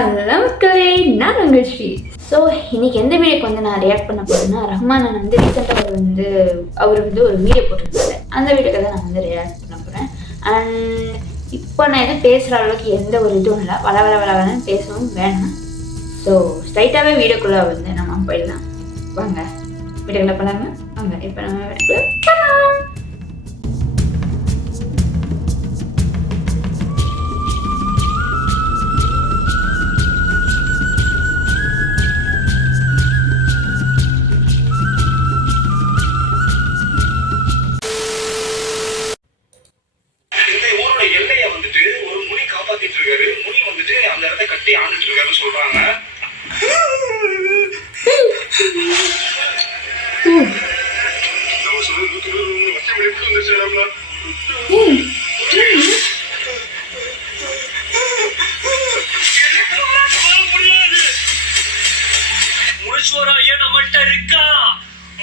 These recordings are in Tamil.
ஹலோ மக்களே, நான் உங்கள் ஸ்ரீ. ஸோ இன்னைக்கு எந்த வீடியோக்கு வந்து நான் ரியாக்ட் பண்ண போகிறேன்னா, ரஹ்மான் வந்து ரீசெண்டாக அவர் வந்து ஒரு வீடியோ போட்டிருந்தாரு. அந்த வீடியோக்கு தான் நான் வந்து ரியாக்ட் பண்ண போகிறேன். அண்ட் இப்போ நான் எதுவும் பேசுகிற அளவுக்கு எந்த ஒரு இதுவும் இல்லை, வளன்னு பேசவும் வேணாம். ஸோ ஸ்ட்ரைட்டாகவே வீடியோக்குள்ளே வந்து நம்ம போயிடலாம். வாங்க வீடியோக்குள்ளே போகலாங்க. வாங்க இப்போ நம்ம வீடியோக்குள்ளே போகலாம்.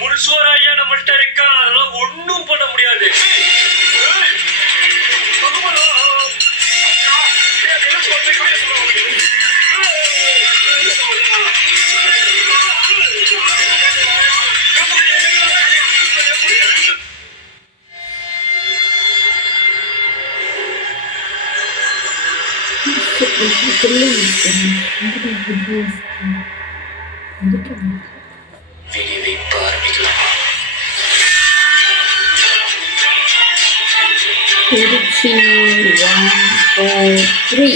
முழுசுவராயா நம்மள்ட்ட இருக்கா, அதெல்லாம் ஒன்னும் பண்ண முடியாது. வினிவிப்பு ஆரம்பிக்கலாமா? திருச்சி 143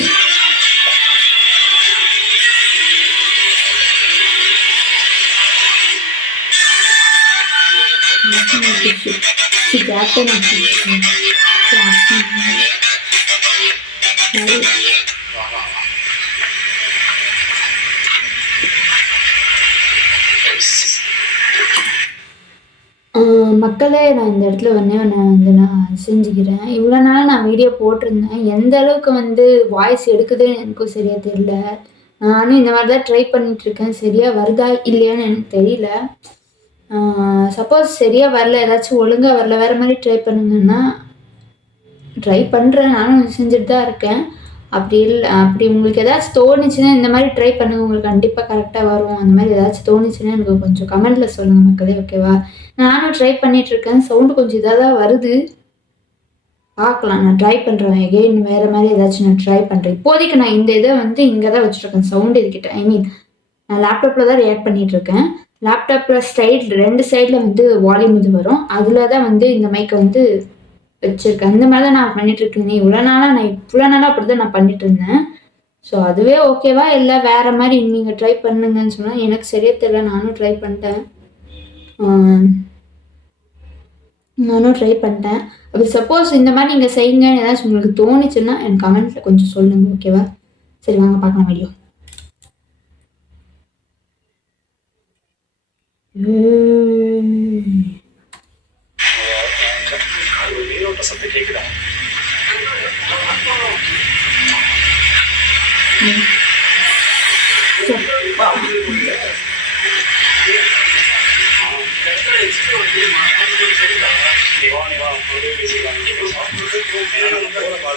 மக்களே, நான் இந்த இடத்துல நான் செஞ்சுக்கிறேன். இவ்வளோ நாள் நான் வீடியோ போட்டிருந்தேன். எந்த அளவுக்கு வந்து வாய்ஸ் எடுக்குதுன்னு எனக்கும் சரியாக தெரியல. நானும் இந்த மாதிரி தான் ட்ரை பண்ணிகிட்ருக்கேன். சரியாக வருதா இல்லையான்னு எனக்கு தெரியல. சப்போஸ் சரியாக வரல, ஏதாச்சும் ஒழுங்காக வரல, வேறு மாதிரி ட்ரை பண்ணுங்கன்னா ட்ரை பண்ணுறேன். நானும் செஞ்சுட்டு தான் இருக்கேன். அப்படி உங்களுக்கு ஏதாச்சும் தோணுச்சுன்னா இந்த மாதிரி ட்ரை பண்ணுங்கள், உங்களுக்கு கண்டிப்பாக கரெக்டாக வரும். அந்த மாதிரி ஏதாச்சும் தோணுச்சுன்னா எனக்கு கொஞ்சம் கமெண்ட்டில் சொல்லுங்கள் மக்களே, ஓகேவா? நானும் ட்ரை பண்ணிகிட்ருக்கேன். சவுண்டு கொஞ்சம் இதாக தான் வருது, பார்க்கலாம். நான் ட்ரை பண்ணுறேன். எகெயின் வேறு மாதிரி ஏதாச்சும் நான் ட்ரை பண்ணுறேன். இப்போதைக்கு நான் இந்த இதை வந்து இங்கே தான் வச்சுருக்கேன், சவுண்டு இதுக்கிட்ட. நான் லேப்டாப்பில் தான் ரியாக்ட் பண்ணிகிட்ருக்கேன். லேப்டாப்பில் ரெண்டு சைடில் வந்து வால்யூம் இது வரும், அதில் தான் வந்து இந்த மைக்கை வந்து வச்சுருக்கேன். அந்த மாதிரி தான் நான் பண்ணிகிட்ருக்கேன். இவ்வளோ நாளாக அப்படி தான் நான் பண்ணிட்டு இருந்தேன். ஸோ அதுவே ஓகேவா இல்லை வேறு மாதிரி நீங்கள் ட்ரை பண்ணுங்கன்னு சொன்னால் எனக்கு சரியாக தெரியல. நானும் ட்ரை பண்ணிட்டேன். அப்படி சப்போஸ் இந்த மாதிரி நீங்கள் செய்யுங்கன்னு ஏதாச்சும் உங்களுக்கு தோணுச்சுன்னா எனக்கு கமெண்ட்டில் கொஞ்சம் சொல்லுங்கள், ஓகேவா? சரி, வாங்க பார்க்கலாம் வீடியோ. சத்தம் கேக்குதா?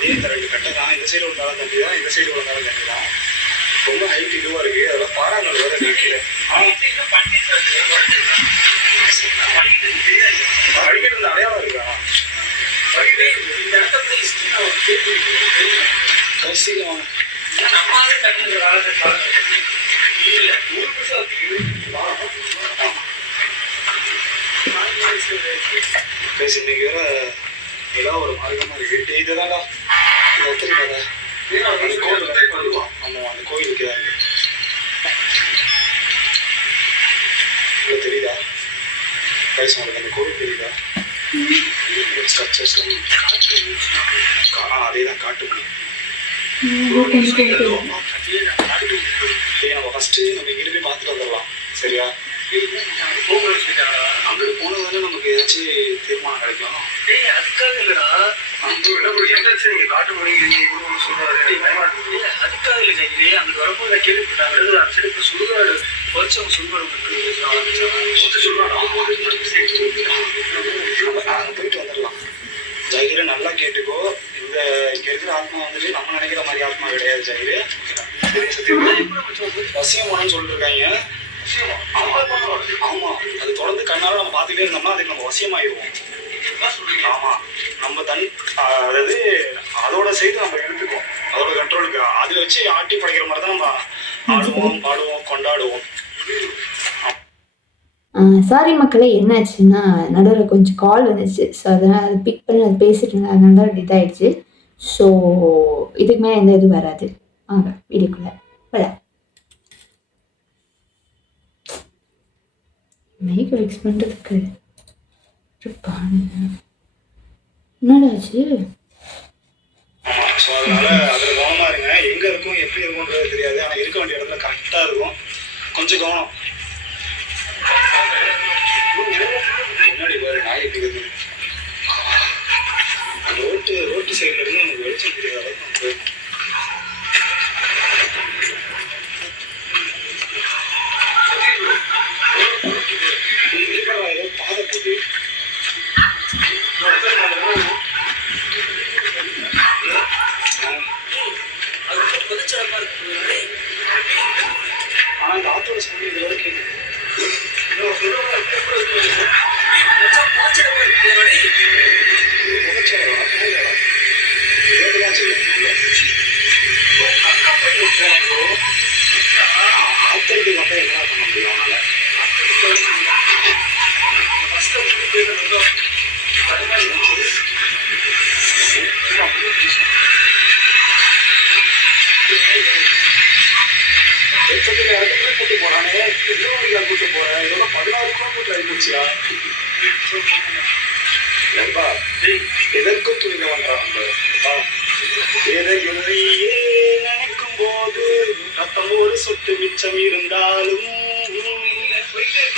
இந்த ரெண்டு கட்டை தான், இந்த சைடு வந்தாலும் தண்ணி தான், இந்த சைடு வந்தாலும் தண்ணி தான். ரொம்ப ஹைட் இதுவா இருக்கு. அதெல்லாம் பாறாங்கல் வேற நிற்கிறேன். அடிக்கடி இந்த அடையாளம் இருக்கா? இன்னைக்கு வேற ஏதாவது ஒரு மார்க்கமா இருக்கு. இதுதான்டா ஒத்துக்காத அந்த கோயிலுக்கு தெரியுதா? கைஸ் உங்களுக்கு அந்த கோவில் தெரியுதா? ஸ்ட்ரக்சர்ஸ் அதே தான் காட்டு முடியும். நம்ம ஃபர்ஸ்ட் நம்ம இங்கிட்டு போய் பார்த்துட்டு வந்துடலாம், சரியா? அங்கிட்டு போனதால நமக்கு ஏதாச்சும் தீர்மானம் கிடைக்கும். அதுக்காக இல்லடா, காட்டு மொழி சொல்றாரு, அதுக்காக இல்லை. அங்கிட்டு வரும்போது கேள்விப்பட்டாங்க சிறப்பு சுடுகாடு வருஷம் சுடுகாடு போயிட்டு வந்துடலாம். ஜாகிர நல்லா கேட்டுக்கோ. இங்க இருக்கிற ஆத்மா வந்துட்டு நம்ம நினைக்கிற மாதிரி ஆத்மா கிடையாது. ஜாகிர வசியமானு சொல்லிருக்காங்க. ஆமா, அது தொடர்ந்து கண்ணால நம்ம பார்த்துட்டே இருந்தோம்னா அதுக்கு நம்ம வசியமாயிருவோம். ஆமா, நம்ம அதாவது அதோட சைடு நம்ம எடுத்துக்கோம், அதோட கண்ட்ரோலுக்கு. அதை வச்சு ஆட்டி படைக்கிற மாதிரி தான் நம்ம ஆடுவோம், பாடுவோம், கொண்டாடுவோம். சாரி மக்களே, என்னாச்சுன்னா நடுவில் கொஞ்சம் கால் வந்துச்சு. ஸோ அதனால் அதை பிக் பண்ணி அது பேசிட்டு இருந்தேன், அதனால தான் இதாகிடுச்சு. ஸோ இதுக்கு மேலே எந்த இதுவும் வராது. வாங்க வீடியோக்குள்ள போகலாம். மைக்கை ஃபிக்ஸ் பண்ணுறதுக்கு என்னடாச்சு? ஸோ அதனால அதில் கவனமாக இருங்க. எங்கே இருக்கும் எப்படி இருக்கும்ன்றது தெரியாது, ஆனால் இருக்க வேண்டிய இடத்துல கரெக்டாக இருக்கும். கொஞ்சம் கவனம். முன்னாடி பாரு நாய் எப்படி இருக்கு. ரோட்டு சைடில் இருந்து நமக்கு வெளிச்சம் தெரியாத அளவுக்கு ஏதோ பாதை போகுது. ஆனா இந்த ஆத்தோட சவுண்ட் இதோட கேட்குது. ஆத்தருக்கு மட்டும் என்ன பண்ண முடியும் அவனால? கூட்டு போறானே, எவ்வளோ மணிக்கா கூட்டு போறேன்? இதோட 16 கிலோமீட்டர் ஆகி போச்சியா? எதற்கும் துணிக பண்றாங்க. எதையே நினைக்கும் போது ரத்தம் ஒரு சொட்டு மிச்சம் இருந்தாலும்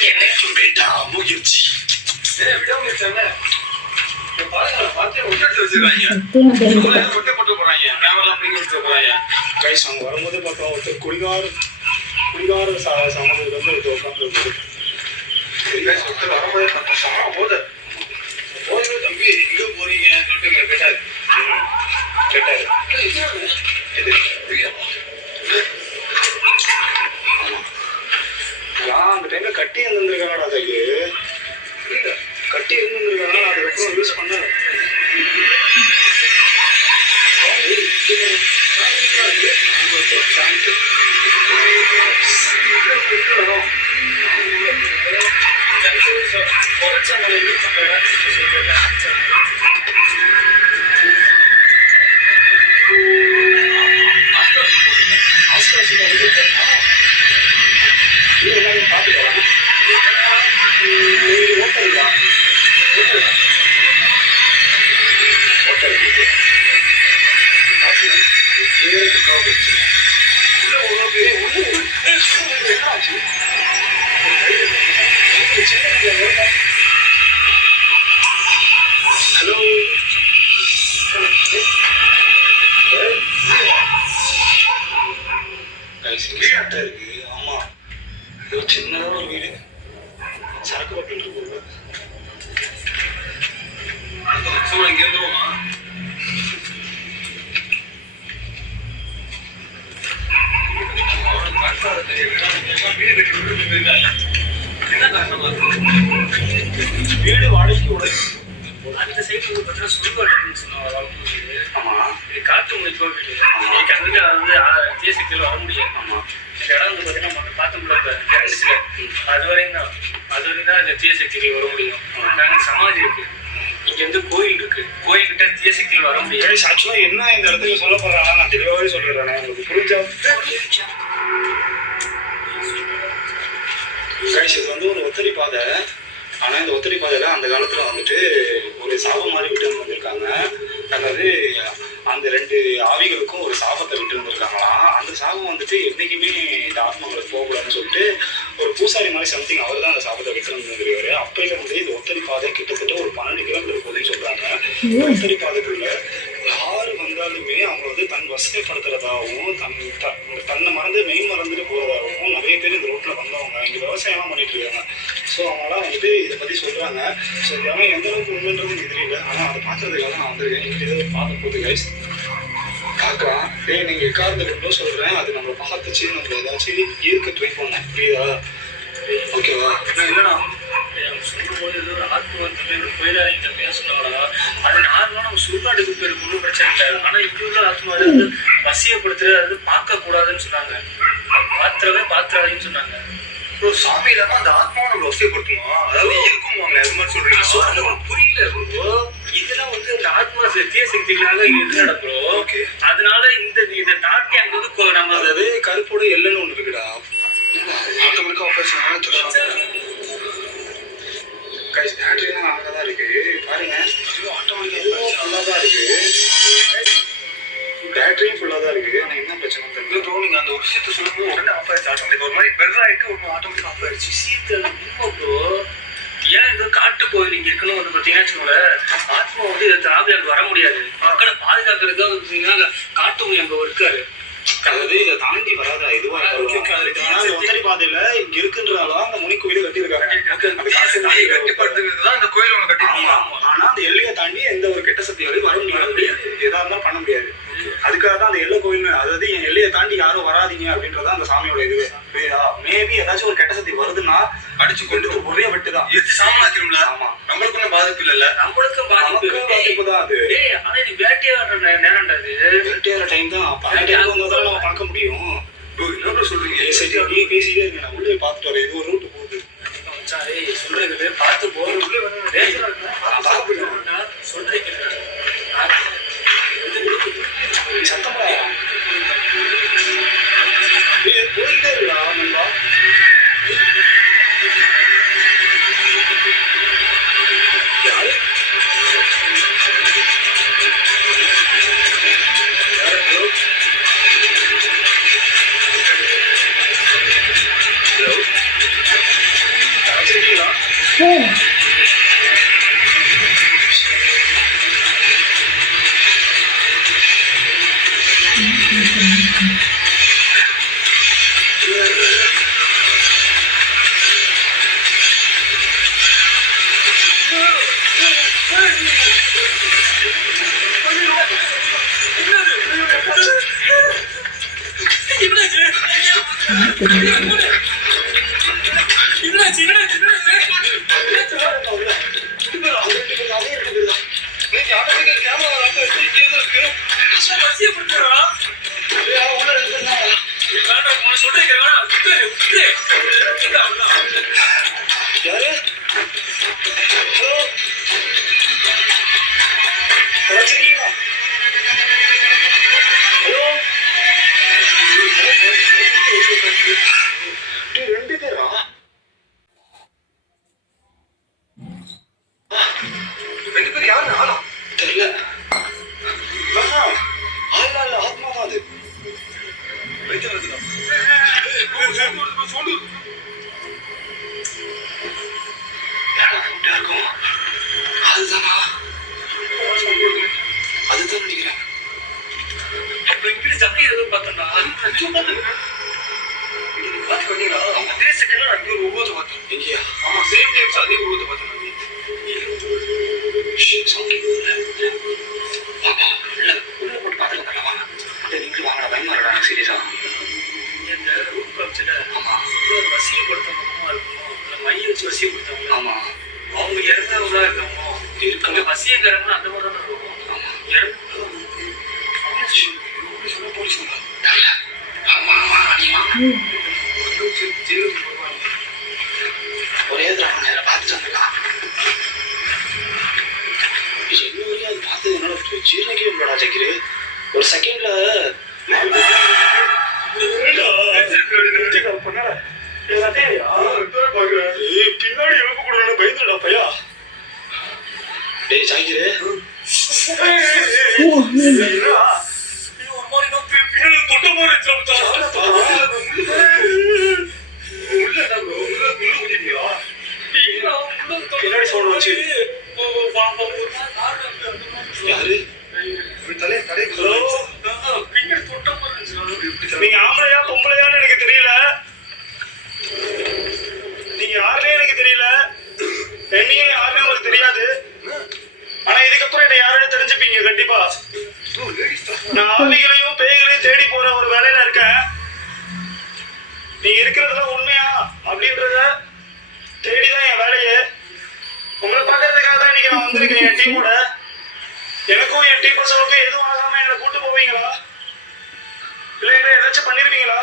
நினைக்கும் வேண்டாம் முயற்சி. விடாமுயற்சி கைஸ் அவங்க வரும்போது பார்த்தோம், ஒருத்தர் குடிகார சமூகத்தில் வந்து ஒருத்தர் உட்காந்து வரும்போது பார்த்தோம் போது தம்பி எங்க போறீங்க சொல்லிட்டு கேட்டாரு. அந்த டைம்ல கட்டி இருந்திருக்காங்கடா, அதுக்கு கட்டி இருந்திருக்காங்க. அதுக்கப்புறம் யூஸ் பண்ண பார்த்துக்கலாம். ஹலோ, இருக்கு. ஆமா, இது சின்னதாக ஒரு வீடு, சரக்கு பட்டு போகுது. இங்க இருந்துருவோமா? வீடு வாடகைக்கு அந்த சைடு பார்த்தீங்கன்னா சுடுகாடு சொன்னாங்க. ஆமா, இது காட்டு முடிச்சு கண்டிப்பா வந்து தேசத்தில் வர முடியாது. ஆமா, இந்த இடம் வந்து பார்த்தீங்கன்னா காத்து முடியல அது வரையும் தான் இந்த தீயசக்திகள் வர முடியும். நாங்கள் சமாதி இருக்கு, இங்க வந்து கோயில் இருக்கு, கோயில்கிட்ட தீயசக்திகள் வர முடியாது. ஆக்சுவலா என்ன இந்த இடத்துல சொல்ல போறாங்க நான் தெளிவாகவே சொல்லிடுறேன், உங்களுக்கு புரிஞ்சா? இது வந்து ஒரு ஒத்தடி பாதை. ஆனா இந்த ஒத்தடி பாதையில அந்த காலத்துல வந்துட்டு ஒரு சாபம் மாதிரி விட்டு வந்திருக்காங்க. அதாவது அந்த 2 ஆவிகளுக்கும் ஒரு சாபத்தை விட்டு இருந்திருக்காங்களாம். அந்த சாபம் வந்துட்டு என்னைக்குமே இந்த ஆத்மாங்களுக்கு போகக்கூடாதுன்னு சொல்லிட்டு ஒரு பூசாரி மாதிரி சம்திங் அவர் தான் அந்த சாபத்தை விட்டு வந்துருக்காரு. அப்பையில இருந்து இந்த ஒத்தடி பாதை கிட்டத்தட்ட ஒரு 12 கிலோமீட்டர் போகுதுன்னு சொல்றாங்க. ஒத்தடி பாதைக்குள்ள யாரு வந்தாலுமே அவங்க வந்து தன் வசதிப்படுத்துறதாகவும் தன்னை மறந்து மெய் மறந்துட்டு போறதாகவும் நிறைய பேர் இந்த ரோட்ல வந்தவங்க இங்க விவசாயம்லாம் பண்ணிட்டு இருக்காங்க. ஸோ அவங்களாம் வந்துட்டு இதை பத்தி சொல்றாங்க. ஸோ இதெல்லாம் எந்த அளவுக்கு உண்மைன்றது எனக்கு தெரியல, ஆனா அதை பாக்குறதுக்காக நான் வந்திருக்கேன். இங்க ஏதோ பார்க்க போகுது கைஸ். பார்க்கலாம். டேய் நீங்க எக்காரணத்தை கொண்டும் சொல்றேன், அது நம்மளை பார்த்துச்சு, நம்மள ஏதாச்சும் ஈர்க்க ட்ரை பண்ணேன், புரியுதா? ஓகேவா? இல்லைண்ணா, அவங்க சொல்லும்போது ஏதோ ஒரு ஆத்மார்த்தமே போயிடாதீங்க தம்பியா சொன்னாங்களா? அது நார்மலாக நம்ம சுடுகாட்டுக்கு போயிருக்கு, ஒன்றும் பிரச்சனை இல்லை. ஆனால் இங்கே உள்ள ஆத்மா வந்து வசியப்படுத்துறது, அது பார்க்கக்கூடாதுன்னு சொன்னாங்க. பாத்திராதுன்னு சொன்னாங்க. ப்ரோ சாமி இல்லாம அந்த ஆத்மாவை நம்ம வசியப்படுத்துமா? அதாவது இருக்குமாங்க, அது மாதிரி சொல்றீங்க? சொல்றது உங்களுக்கு புரியல ப்ரோ. இதெல்லாம் வந்து அந்த ஆத்மா தீய சக்திகளாக இருக்கிற ப்ரோ. ஓகே, அதனால இதை தாண்டி அங்க வந்து நம்ம அதாவது கருப்போட எல்லைன்னு ஒன்று இருக்குடா. ஆட்டோமேட்டிக்கா ஆபரேஷன் கைஸ் பேட்டரிலாம் அங்கே தான் இருக்கு பாருங்க. ஆட்டோமேட்டிக்காக ஃபுல்லாக தான் இருக்கு, பேட்டரியும் ஃபுல்லாக தான் இருக்கு. ஆனால் என்ன பிரச்சனை தெரியல ப்ரோ. நீங்க அந்த ஒரு விஷயத்த சொல்லும்போது உடனே ஆஃப் ஆயிடுச்சு. ஆட்டோமேட்டிக் ஒரு மாதிரி பெர் ஆயிருக்கு, ஒரு ஆட்டோமேட்டிக் ஆஃப் ஆயிடுச்சு. ப்ரோ ஏன் இந்த காட்டு கோயில் இங்க இருக்கணும் வந்து பாத்தீங்கன்னா வச்சுக்கோங்களேன், ஆத்மா வந்து இதை தாவி அங்க வர முடியாது. மக்களை பாதுகாக்கிறதுக்காக பார்த்தீங்கன்னா காட்டு அங்க இருக்காரு. அதாவது இதை தாண்டி வராதா இதுவா ஒத்தடி பாதையில இங்க இருக்குன்றதால அந்த முனி கோயிலை கட்டிப்படுத்துறதுக்கு தான் இந்த கோயில் ஒன்று கட்டிருக்கீங்க. ஆனா அந்த எல்லையை தாண்டி எந்த ஒரு கெட்ட சக்தியாலையும் வர முடியாது, எதா இருந்தாலும் பண்ண முடியாது. அதுக்காக தான் அந்த எல்லை கோயில், அதாவது என் எல்லையை தாண்டி யாரும் வராதீங்க அப்படின்றதான் அந்த சாமியோட இதுவே. மேபி ஏதாச்சும் ஒரு கெட்ட சக்தி வருதுன்னா அடிச்சு கொண்டு ஒரே வெட்டுதான் எடுத்து சாமனாக்கிறோம்ல. ஆமா, நம்மளுக்கு ஒன்றும் பாதிப்பு இல்லைல்ல. நம்மளுக்கும் பாதிப்பு தான் அது. ஆனா இது வேட்டையாடுற நேரம்டா இது. வேட்டையாடுற டைம் தான், நம்ம பார்க்க முடியும். என்ன சொல்றீங்க? அப்படியே பேசிட்டே இருக்கு, நான் உள்ளே பார்த்துட்டு வரேன். இது ஒரு ரூட்டு போகுது. சொல்றது பார்த்து போறது உள்ளே சொல்றீங்க சத்தமா போயிட்டே இருக்கா நண்பா? யாரு? ஹலோ, வச்சிருக்கீங்களா? யாரு? ஹலோ, வச்சிருக்கீங்களா? ஹலோ, ரெண்டு பேரா? ரெண்டு பேர் யாரு? ஆளா தெரியல. ஆளா இல்ல, ஆத்மா தான் அது. வைத்தியம் சொல்லு. இருக்கும். அதுதானா? அதுதான் நினைக்கிறேன். அப்புறம் இப்படி ஜமி ஏதோ பார்த்தோம்னா பார்த்து பண்ணீங்களா? அதே செகண்ட்ல நான் இங்கே ஒரு உருவத்தை பார்த்தேன். எங்கேயா? ஆமா, சேம் டைம்ஸ் அதே உருவத்தை பார்த்தேன். உள்ள போட்டு பார்த்துக்கலாம். வாங்க, நீங்களும் வாங்கடா, பயமா இருக்கா? சீரியஸா? இந்த ரூம் காமிச்சல ஆமா, வசியப்படுத்தவங்க இருக்குமோ, இல்லை மைய வச்சு வசியப்படுத்தவங்க. ஆமா, அவங்க இறந்தவங்களா இருக்கவங்க இருக்கலாம். வசியக்காரங்க அந்த மாதிரி தான் இருக்கும். ஆமா, போலீஸ் ஒரே தடவை பார்த்துட்டு வந்துடலாம். என்ன வரையும் அது பார்த்தது என்னோட ஜீர்ணிக்கவே முடியாடா ஜக்கிரு. ஒரு செகண்ட்ல பின்னாடி எழுப்பு கொடுங்க பயந்துடா பையா. டேய் ஜாகிரு, பின்னாடி சவுண்ட் வச்சு யாரு? ஹலோ, நீங்க ஆம்பளையா பொம்பளையான்னு எனக்கு தெரியல. நீங்க யாருன்னே எனக்கு தெரியல. என்னையும் யாருமே உங்களுக்கு தெரியாது. ஆனா இதுக்கப்புறம் என்ன யாருன்னு தெரிஞ்சுப்பீங்க கண்டிப்பா. நான் ஆவிகளையும் பேய்களையும் தேடி போற ஒரு வேலையில இருக்கேன். நீ இருக்கிறதுல உண்மையா அப்படின்றத தேடிதான் என் வேலையே. உங்களை பார்க்கறதுக்காக தான் இன்னைக்கு நான் வந்திருக்கேன் என் டீமோட. எனக்கும் என் டீம் பசங்களுக்கும் எதுவும் ஆகாம எங்களை கூட்டு போவீங்களா? இல்ல எங்களை ஏதாச்சும் பண்ணிருவீங்களா?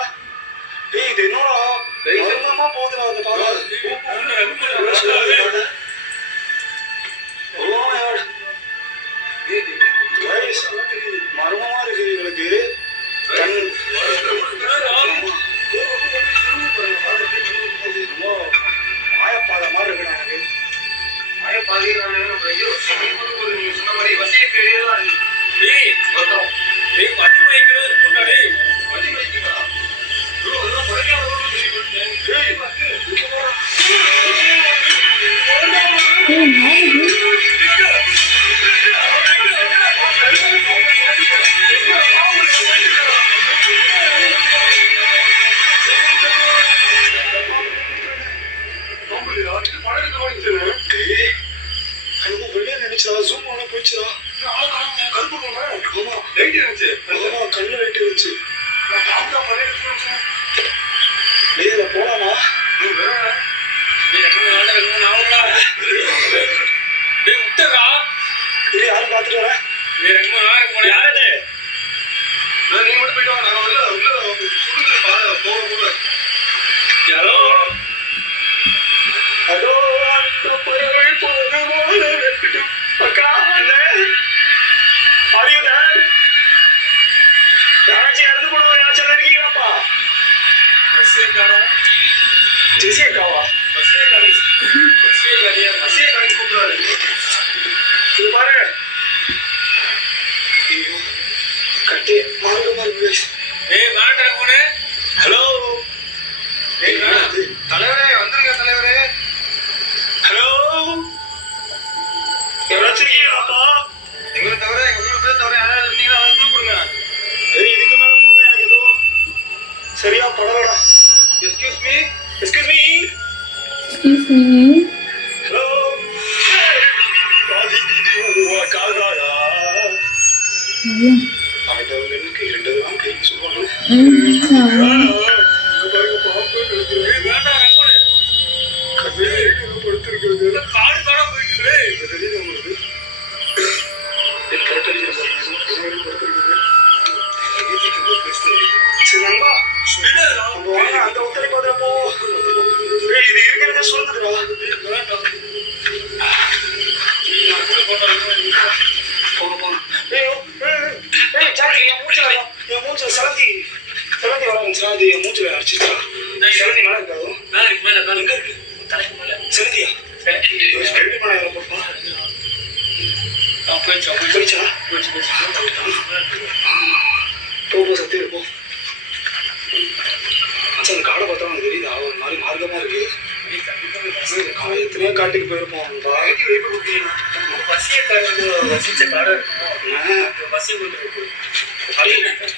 ஏய் இது என்னோட மர்மமா போகுதுடா அந்த பாதை. மர்மமா இருக்கு எங்களுக்கு. மாயப்பாதை மாதிரி இருக்கு எனக்கு. மாயப்பாதை நீங்க சொன்ன மாதிரி வசிய பேரேதான் போயிடுச்சுடா. கருப்பு போனா ஆமா லைட் இருந்துச்சு. கண்ணு லைட் இருந்துச்சு. இதுல போலாமா? யாரும் பாத்துட்டு வரேன். யாரு நீங்க மட்டும் போயிட்டு வாங்க. நான் உள்ள சுடுது போக போக. ஹலோ அதோ அந்த பறவை போகுது அக்கா. இல்ல அறியுத யாராச்சும் இறந்து போடுவோம். யாராச்சும் இருக்கீங்களாப்பா? ஜெசி அக்காவா? கூப்பிடுறாரு. இது பாரு கட்டி மாறுமா இருக்கு. ஹலோ தலைவரே வந்துருங்க தலைவரே. ஹலோ யாராச்சும் இருக்கீங்களாப்பா? எங்களை தவிர எங்க 3 பேர் தவிர யாராவது இருந்தீங்கன்னா அதை கொடுங்க. இதுக்கு மேல போக எனக்கு எதுவும் சரியா படலடா. Excuse me. Excuse me. Excuse me. Hello கால்தாயா ஆண்டவனுக்கு 2 தான் கை சொல்லுவாங்க. அந்த ஒத்தரை பாத்திர போ. இது இருக்கிறத சொல்லுதுடா. என் மூச்சுல சலந்தி வர அது என் மூச்சுல அடிச்சிட்டா. சலந்தி மேல இருக்காது. சலந்தியா ஸ்பெல்ட் மேல போட்டா போயிடுச்சா? போ சத்தி இருப்போம். அந்த காடை பார்த்தா எனக்கு தெரியுது. ஒரு மாதிரி மார்க்கமா இருக்கு. எத்தனையோ காட்டுக்கு போயிருப்போம்.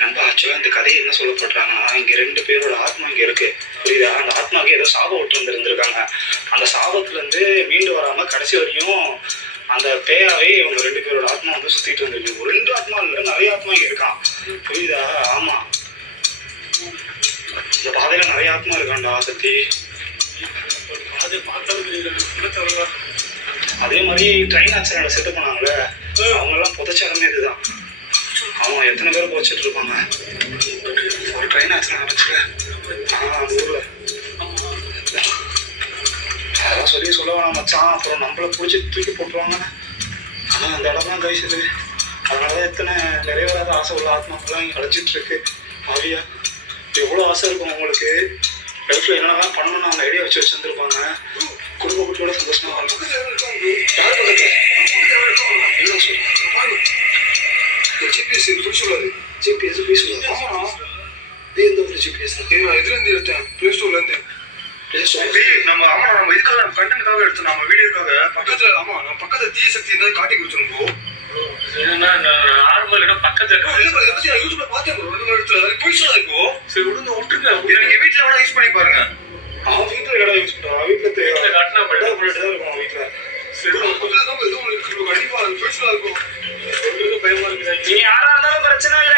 நம்ம ஆக்சுவலா இந்த கதையை என்ன சொல்லப்படுறாங்கன்னா, இங்க 2 பேரோட ஆத்மா இங்க இருக்கு. புரியுதா? அந்த ஆத்மாவுக்கு ஏதோ சாபம் விட்டு இருந்திருக்காங்க. அந்த சாபத்துல இருந்து மீண்டு வராம கடைசி வரையும் அந்த பேயாவே இவங்க 2 பேரோட ஆத்மா வந்து சுத்திட்டு வந்திருக்கு. ஒரு 2 ஆத்மா இல்ல, நிறைய ஆத்மா இங்க இருக்கான். புரியுதா? ஆமா இந்த பாதையில நிறைய ஆத்மா இருக்காண்டா சத்தி. அதே மாதிரி ட்ரெயின் ஆக்சிடென்ட்ல செத்து போனாங்களே, அவங்க எல்லாம் புதைச்ச இடமே இதுதான். ஆமா எத்தனை பேர் போச்சுட்டு இருப்பாங்க. ஒரு ட்ரெயின் ஆக்சிடென்ட் ஆச்சுல அந்த ஊர்ல. அதெல்லாம் சொல்ல வேணாம் மச்சான். அப்புறம் நம்மளை பிடிச்சி தூக்கி போட்டுருவாங்க. ஆனா அந்த இடம் தான் கைசுது. அதனாலதான் எத்தனை நிறைவேறாத ஆசை உள்ள ஆத்மாக்கெல்லாம் இங்க அழைச்சிட்டு இருக்கு. ஆவியா எவ்வளோ ஆசை இருக்கும் உங்களுக்கு. லைஃப்ல என்னென்னலாம் பண்ணணும்னு அவங்க ஐடியா வச்சு வச்சிருந்துருப்பாங்க. குடும்ப குட்டியோட சந்தோஷமா வாழணும். யார் பக்கத்துல என்ன சொல்லுங்க? ஜிபிஎஸ் இது போய் சொல்லாது. ஜிபிஎஸ் போய் சொல்லாது. ஆமா எந்த ஒரு ஜிபிஎஸ் நான் இதுல இருந்து எடுத்தேன். பிளே ஸ்டோர்ல இருந்து. நம்ம இதுக்காக கண்டென்ட்காக எடுத்தோம். நம்ம வீடியோக்காக பக்கத்துல நம்ம பக்கத்துல தீய சக்தி இருந்தால் காட்டி கொடுத்துருவோம். யூடியூப்ல பார்த்தேன் போய் சொல்லாது. இப்போ சரி விடுங்க விட்டுருங்க. நீங்க வீட்டுல வேணா யூஸ் பண்ணி பாருங்க. அவன் வீட்டுல கடை யூஸ் பண்றான். வீட்டுல காட்டினா மட்டும் தான் இருக்கும். வீட்டுல எதுவும் கண்டிப்பா போய் சொல்லாது. பயமா இருக்கு. நீ யாரா இருந்தாலும் பிரச்சனை இல்லை.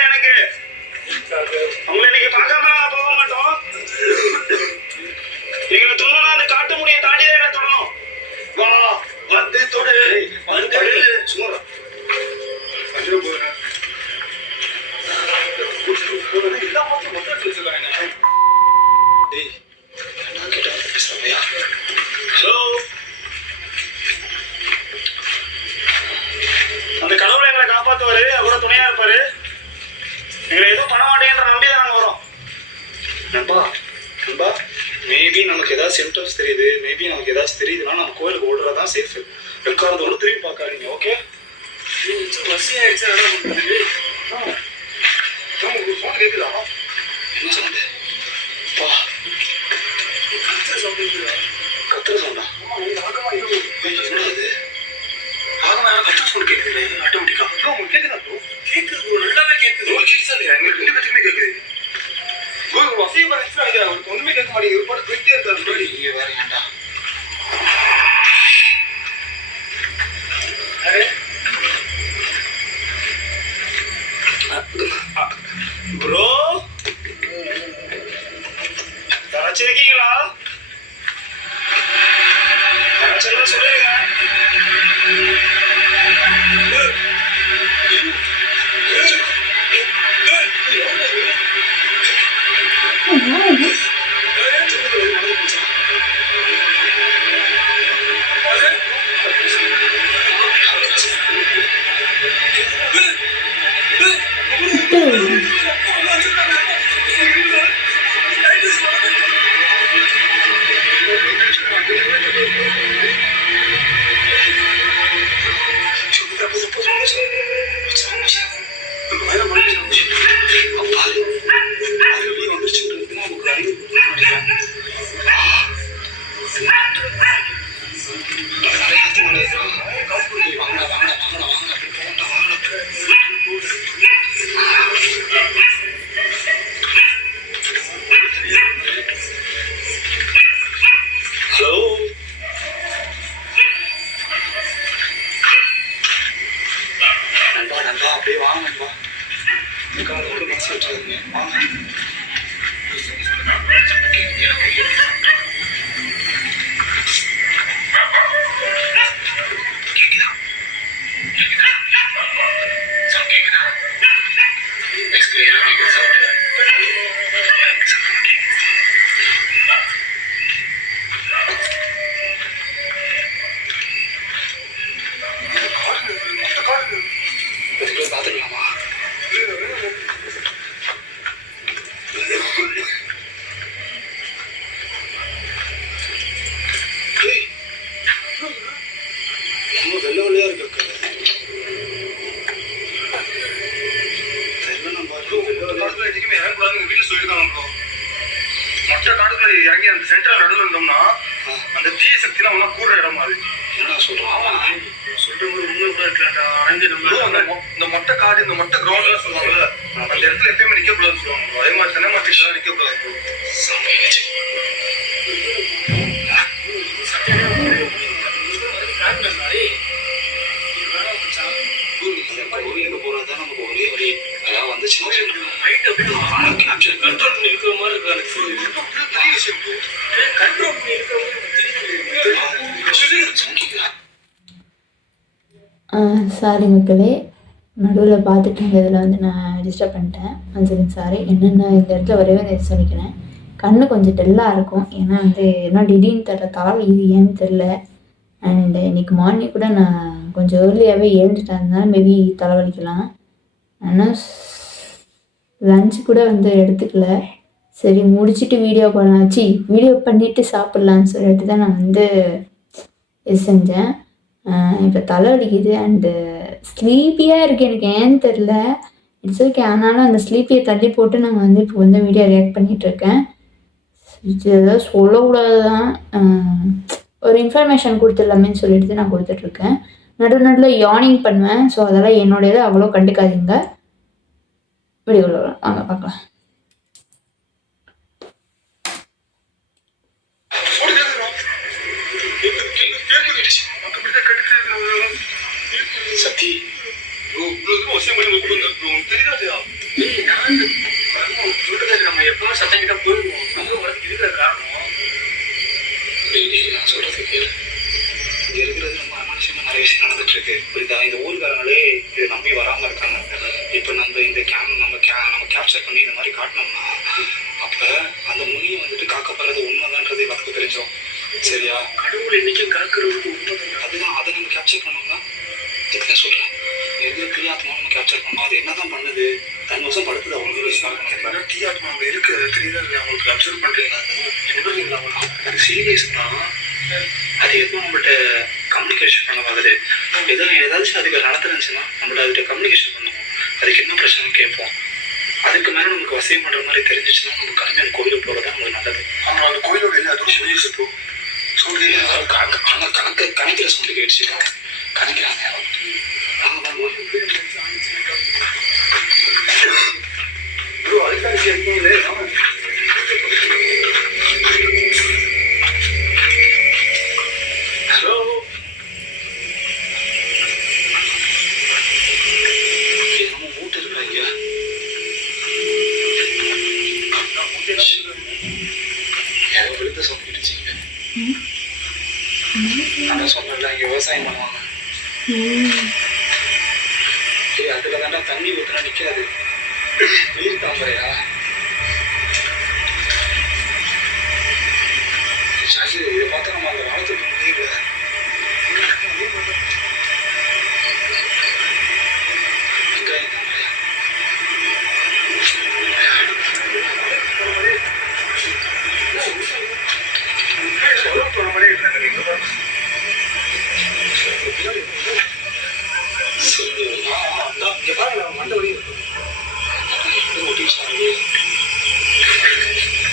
தெரியுது. மேபி நமக்கு ஏதாச்சும் தெரியுதுன்னா நம்ம கோயிலுக்கு ஓடுறதான் சேஃப். வெக்காரதோட திரும்பி பார்க்காதீங்க. ஓகே? வசதியாயிடுச்சு. அதான் பண்ணுறது. உங்களுக்கு சவுண்ட் கேட்குதா? என்ன சவுண்டு? பா, கத்துற சவுண்ட் இருக்குதா? கத்துற சவுண்டா? என்னடா இது? என்னடா இது? கத்துற சவுண்ட் கேட்குது ஆட்டோமேட்டிக்கா. ப்ரோ உங்களுக்கு கேட்குதா ப்ரோ? கேட்குது ப்ரோ, நல்லாவே கேட்குது. ப்ரோ கேட்குதா இல்லையா? எங்களுக்கு 2 பேத்துக்குமே கேட்குது. ப்ரோ வசதியாக இருந்துச்சுன்னா இது அவருக்கு ஒன்றுமே கேட்க மாட்டேங்குது. பாட்டு போயிட்டே இருக்காரு ப்ரோ. இங்கே வேற ஏன்டா? அரே ப்ரோ, யாராச்சும் இருக்கீங்களா? யாராச்சும் சொல்லுங்க. ஹலோ, நண்பா அப்படியே வாங்க நண்பா. வெக்காரதோட மனசு வச்சுருங்க. வாங்க. பார்த்துக்கலாமா? வெள்ள வெள்ளையா இருக்கு. காட்டுக்குள்ள எதுக்குமே இறங்கக்கூடாதுன்னு வீட்டுல சொல்லியிருக்காங்க ப்ரோ. மொத்த காட்டுக்குள்ள இறங்கி அந்த சென்டர் நடுவில் இருந்தோம்னா அந்த தீய சக்திலாம் ஒன்றா கூடுற இடமா அது. என்ன சொல்றான்? சொல்ற மாதிரி உண்மை கூட இருக்கலாம்டா. அங்கே ப்ரோ இந்த மொட்டை காடு இந்த மொட்டை கிரவுண்ட் எல்லாம் சொல்லுவாங்கல்ல, அந்த இடத்துல எப்பயுமே நிக்க கூடாதுன்னு சொல்லுவாங்க ப்ரோ. அதே மாதிரி தென்னை மாட்டிக்கலாம் நிக்க கூடாது ப்ரோ. கோயிலுக்கு போறதுதான் நமக்கு ஒரே வழி. அதாவது வந்துச்சுன்னா கேப்சர் கண்ட்ரோல் பண்ணி இருக்கிற மாதிரி இருக்கு எனக்கு. பெரிய விஷயம் ப்ரோ. கண்ட்ரோல் பண்ணி இருக்கிற மாதிரி சாரி மக்களே, நடுவில் பார்த்துட்டு இருந்ததில் வந்து நான் டிஸ்டர்ப் பண்ணிட்டேன். சரிங்க சாரி. என்னென்ன இந்த இடத்துல ஒரே ஒரு சொல்லிக்கிறேன். கண்ணு கொஞ்சம் டல்லாக இருக்கும். ஏன்னா வந்து என்ன திடீர்னு தெரில, தலை இது ஏன்னு தெரில. அண்டு இன்றைக்கி மார்னிங் கூட நான் கொஞ்சம் ஏர்லியாகவே எழுந்துட்டேன். அதனால மேபி தலைவலிக்கலாம். ஆனால் லன்ச் கூட வந்து எடுத்துக்கல. சரி முடிச்சுட்டு வீடியோ பண்ணாச்சு, வீடியோ பண்ணிவிட்டு சாப்பிட்லான்னு சொல்லிட்டு தான் நான் வந்து இது செஞ்சேன். இப்போ தலைவலிக்குது அண்டு ஸ்லீப்பியாக இருக்குது. எனக்கு ஏன்னு தெரில. It's okay. ஆனாலும் அந்த ஸ்லீப்பியை தள்ளி போட்டு நான் வந்து இப்போ வந்து வீடியோ ரியாக்ட் பண்ணிகிட்ருக்கேன். இது ஏதாவது சொல்லக்கூடாது தான், ஒரு இன்ஃபர்மேஷன் கொடுத்துடலாமேன்னு சொல்லிட்டு நான் கொடுத்துட்ருக்கேன். நடுவில் யார்னிங் பண்ணுவேன். ஸோ அதெல்லாம் என்னோடய அவ்வளோ கண்டுக்காதீங்க. வீடியோவில் வாங்க பார்க்கலாம். சக்தி ப்ரோ இவ்வளோ விஷயம் பண்ணி கொடுங்க ப்ரோ. தெரியுதா இல்லையா? நம்ம எப்பவும் சத்தம் கிட்ட போயிடுவோம். அது உனக்கு இருக்கிற காரணம். நான் சொல்றது கேளு. இங்க இருக்கிறது நம்ம மனுஷங்க நிறைய விஷயம் நடந்துட்டு இருக்கு. புரியுதா? இந்த ஊர்காரங்களே இதை நம்பி வராம இருக்காங்க. இப்ப நம்ம இந்த நம்ம கேப்சர் பண்ணி இந்த மாதிரி காட்டினோம்னா அப்ப அந்த முனியை வந்துட்டு காக்கப்படுறது உண்மைதான்றது எல்லாத்துக்கும் தெரிஞ்சோம். சரியா? கடவுள் என்னைக்கும் காக்கிறது உண்மை. அதுதான், அதை நம்ம கேப்சர் பண்ணோம்னா இதுதான் சொல்றேன். எது தீயாத்மா நம்ம கேப்சர் பண்ணோம். அது என்னதான் பண்ணுது? தன் வருஷம் படுத்துது. அவங்களுக்கு விஷயம் தீயாத்மா அங்கே இருக்கு. தெரியுதா இல்லையா? உங்களுக்கு அப்சர்வ் பண்றீங்களா? சொல்றீங்களா? அது சீரியஸ் தான். அது எதுவும் நம்மகிட்ட கம்யூனிகேஷன் பண்ண பார்க்குது. ஏதாச்சும் அதுக்கு நடந்துருந்துச்சுன்னா நம்மள்ட்ட அதுகிட்ட கம்யூனிகேஷன் பண்ணுவோம். அதுக்கு என்ன பிரச்சனை கேட்போம். அதுக்கு மேலே நமக்கு வசியம் பண்ணுற மாதிரி தெரிஞ்சிச்சுன்னா நம்ம கம்மியாக அந்த கோயிலுக்கு போகிறது தான் நமக்கு நல்லது. ஆமா அந்த கோயிலோட எல்லா அதுவும் சொல்லி இப்போ சொல்றீங்க. ஆனால் கணக்கில் சொல்லி கேட்டுச்சு. கணக்கிறாங்க. அதுக்காக இருக்கீங்களே. ஹலோ, என்னமோ மூட்டை இருக்கா இங்க? ஏதோ விழுந்த சொல்லிடுச்சு. நான் சொன்னல இங்க விவசாயம் பண்ணுவாங்க. அதுல தாண்டா தண்ணி ஊத்துனா நிக்காது. நீர் தாம்பரையா இதை பார்த்தா நம்ம அந்த காலத்துக்கு முடியல. வெங்காயம் தாம்பரையா இங்க பாருங்க மண்டை வலி இருக்கு.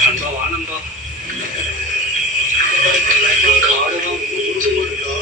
அன்பா வானம்பா காடுதான் ஊஞ்சு போட்டுட்டா.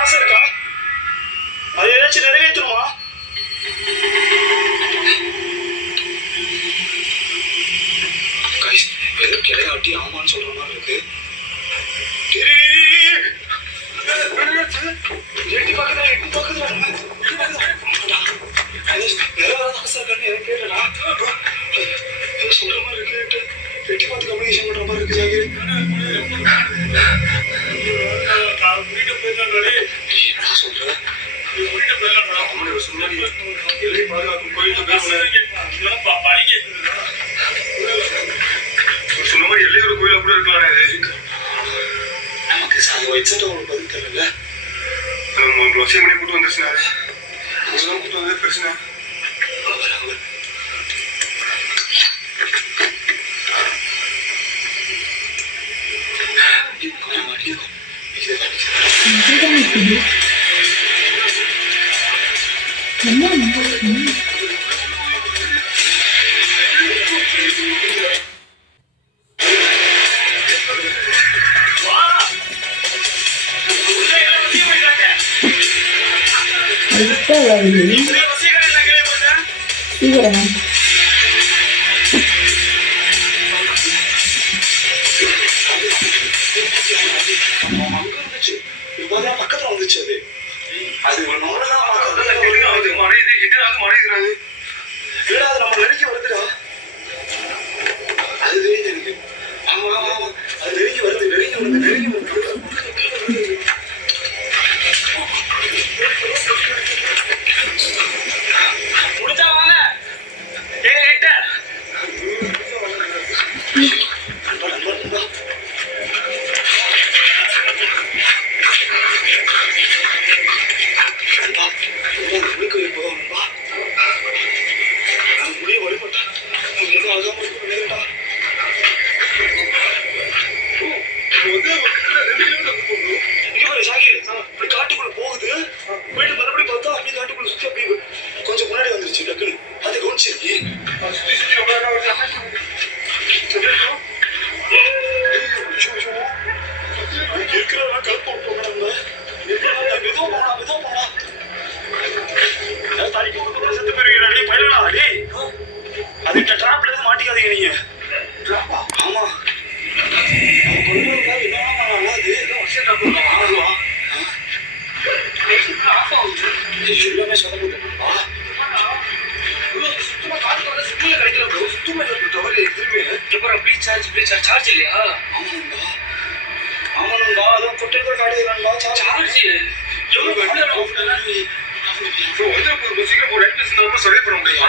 ஆசை இருக்கா? அது ஏதாச்சும் நிறைவேற்றணுமா? ஏதோ கிளையாட்டி ஆமான்னு சொல்ற மாதிரி இருக்கு. எட்டி பக்கத்துல ஆசை இருக்கான்னு எனக்கு கேட்டா சொல்ற மாதிரி இருக்கு. எட்டி பார்த்து கம்யூனிகேஷன் பண்ற மாதிரி இருக்கு. ஜாகிர் என்ன சொல்ற? முன்னாடி எல்லை பாதுகாக்கும் கோயிலுக்கு சொன்ன மாதிரி எல்லையோட கோயில கூட இருக்கலாம். நமக்கு வச்சுட்டு அவங்களுக்கு பதில் தெரியல. நம்ம வசியம் பண்ணி கூட்டு வந்துச்சுன்னா கூட்டு வந்து பிரச்சனை. பக்கத்துல வந்துச்சு. அது நம்ம நெருக்கி வருதுடா. அது தெரியுது எனக்கு. ஆமா அது நெருங்கி வருது. முடிஞ்சா வாங்க. நண்பா நண்பா நண்பா முடிக்க போதும் நண்பா. நான் முடிய வழிபட்டா எதுவும் ஆகாம இருக்கும் நினைக்கிறேன்டா. இப்படி காட்டுக்குள்ள போகுது, போயிட்டு மறுபடியும் பார்த்தா அப்படியே காட்டுக்குள்ள சுத்தி அப்படியே கொஞ்சம் முன்னாடி வந்துருச்சு டக்குன்னு. அதை கவனிச்சிருக்கி இருக்கிறதா கலப்பு விட்டோம் நம்ம. மெதுவா போனா மெதுவா போனா தடிக்க விட்டு செத்து போயிருக்கீங்க. அடி பயிலா அடி அது டிராப்ல இருந்து மாட்டிக்காதீங்க நீங்க. ஆமா எல்லாமே சொல்ல போட்டுருப்பா. சுத்தமா காட்டு வர சிக்னல் கிடைக்கல ப்ரோ. சுத்தமா டவர் எதுவுமே அப்புறம் ப்ளீச் சார்ஜ் இல்லையா? ஆமாண்டா ஆமாண்டா அதான் பொட்டிருக்க காடுதான்டா சார்ஜ் எவ்வளவு சீக்கிரம் ஒரு ரெண்டு பேர் சரி பண்ண முடியும்.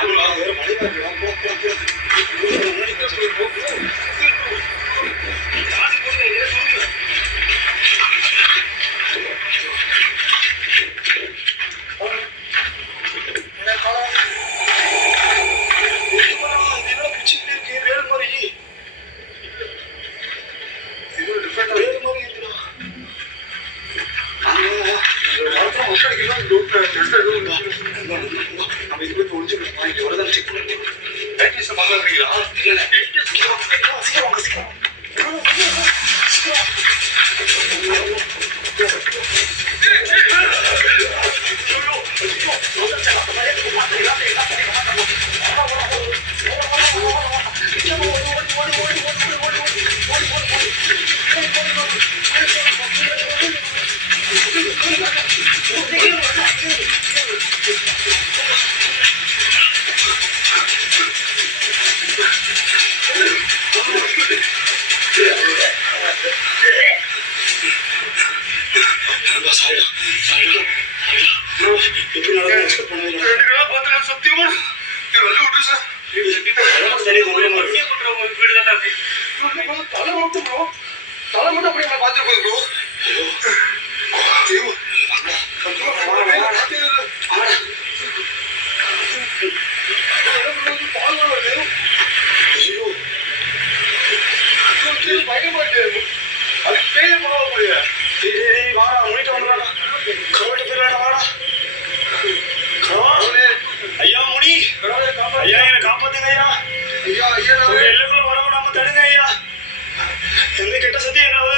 ஐயா முனி ஐயா என்ன காப்பாத்துங்க ஐயா. எல்லைக்குள்ள வர விடாம தடுங்க ஐயா. எந்த கெட்ட சத்தி என்னாவது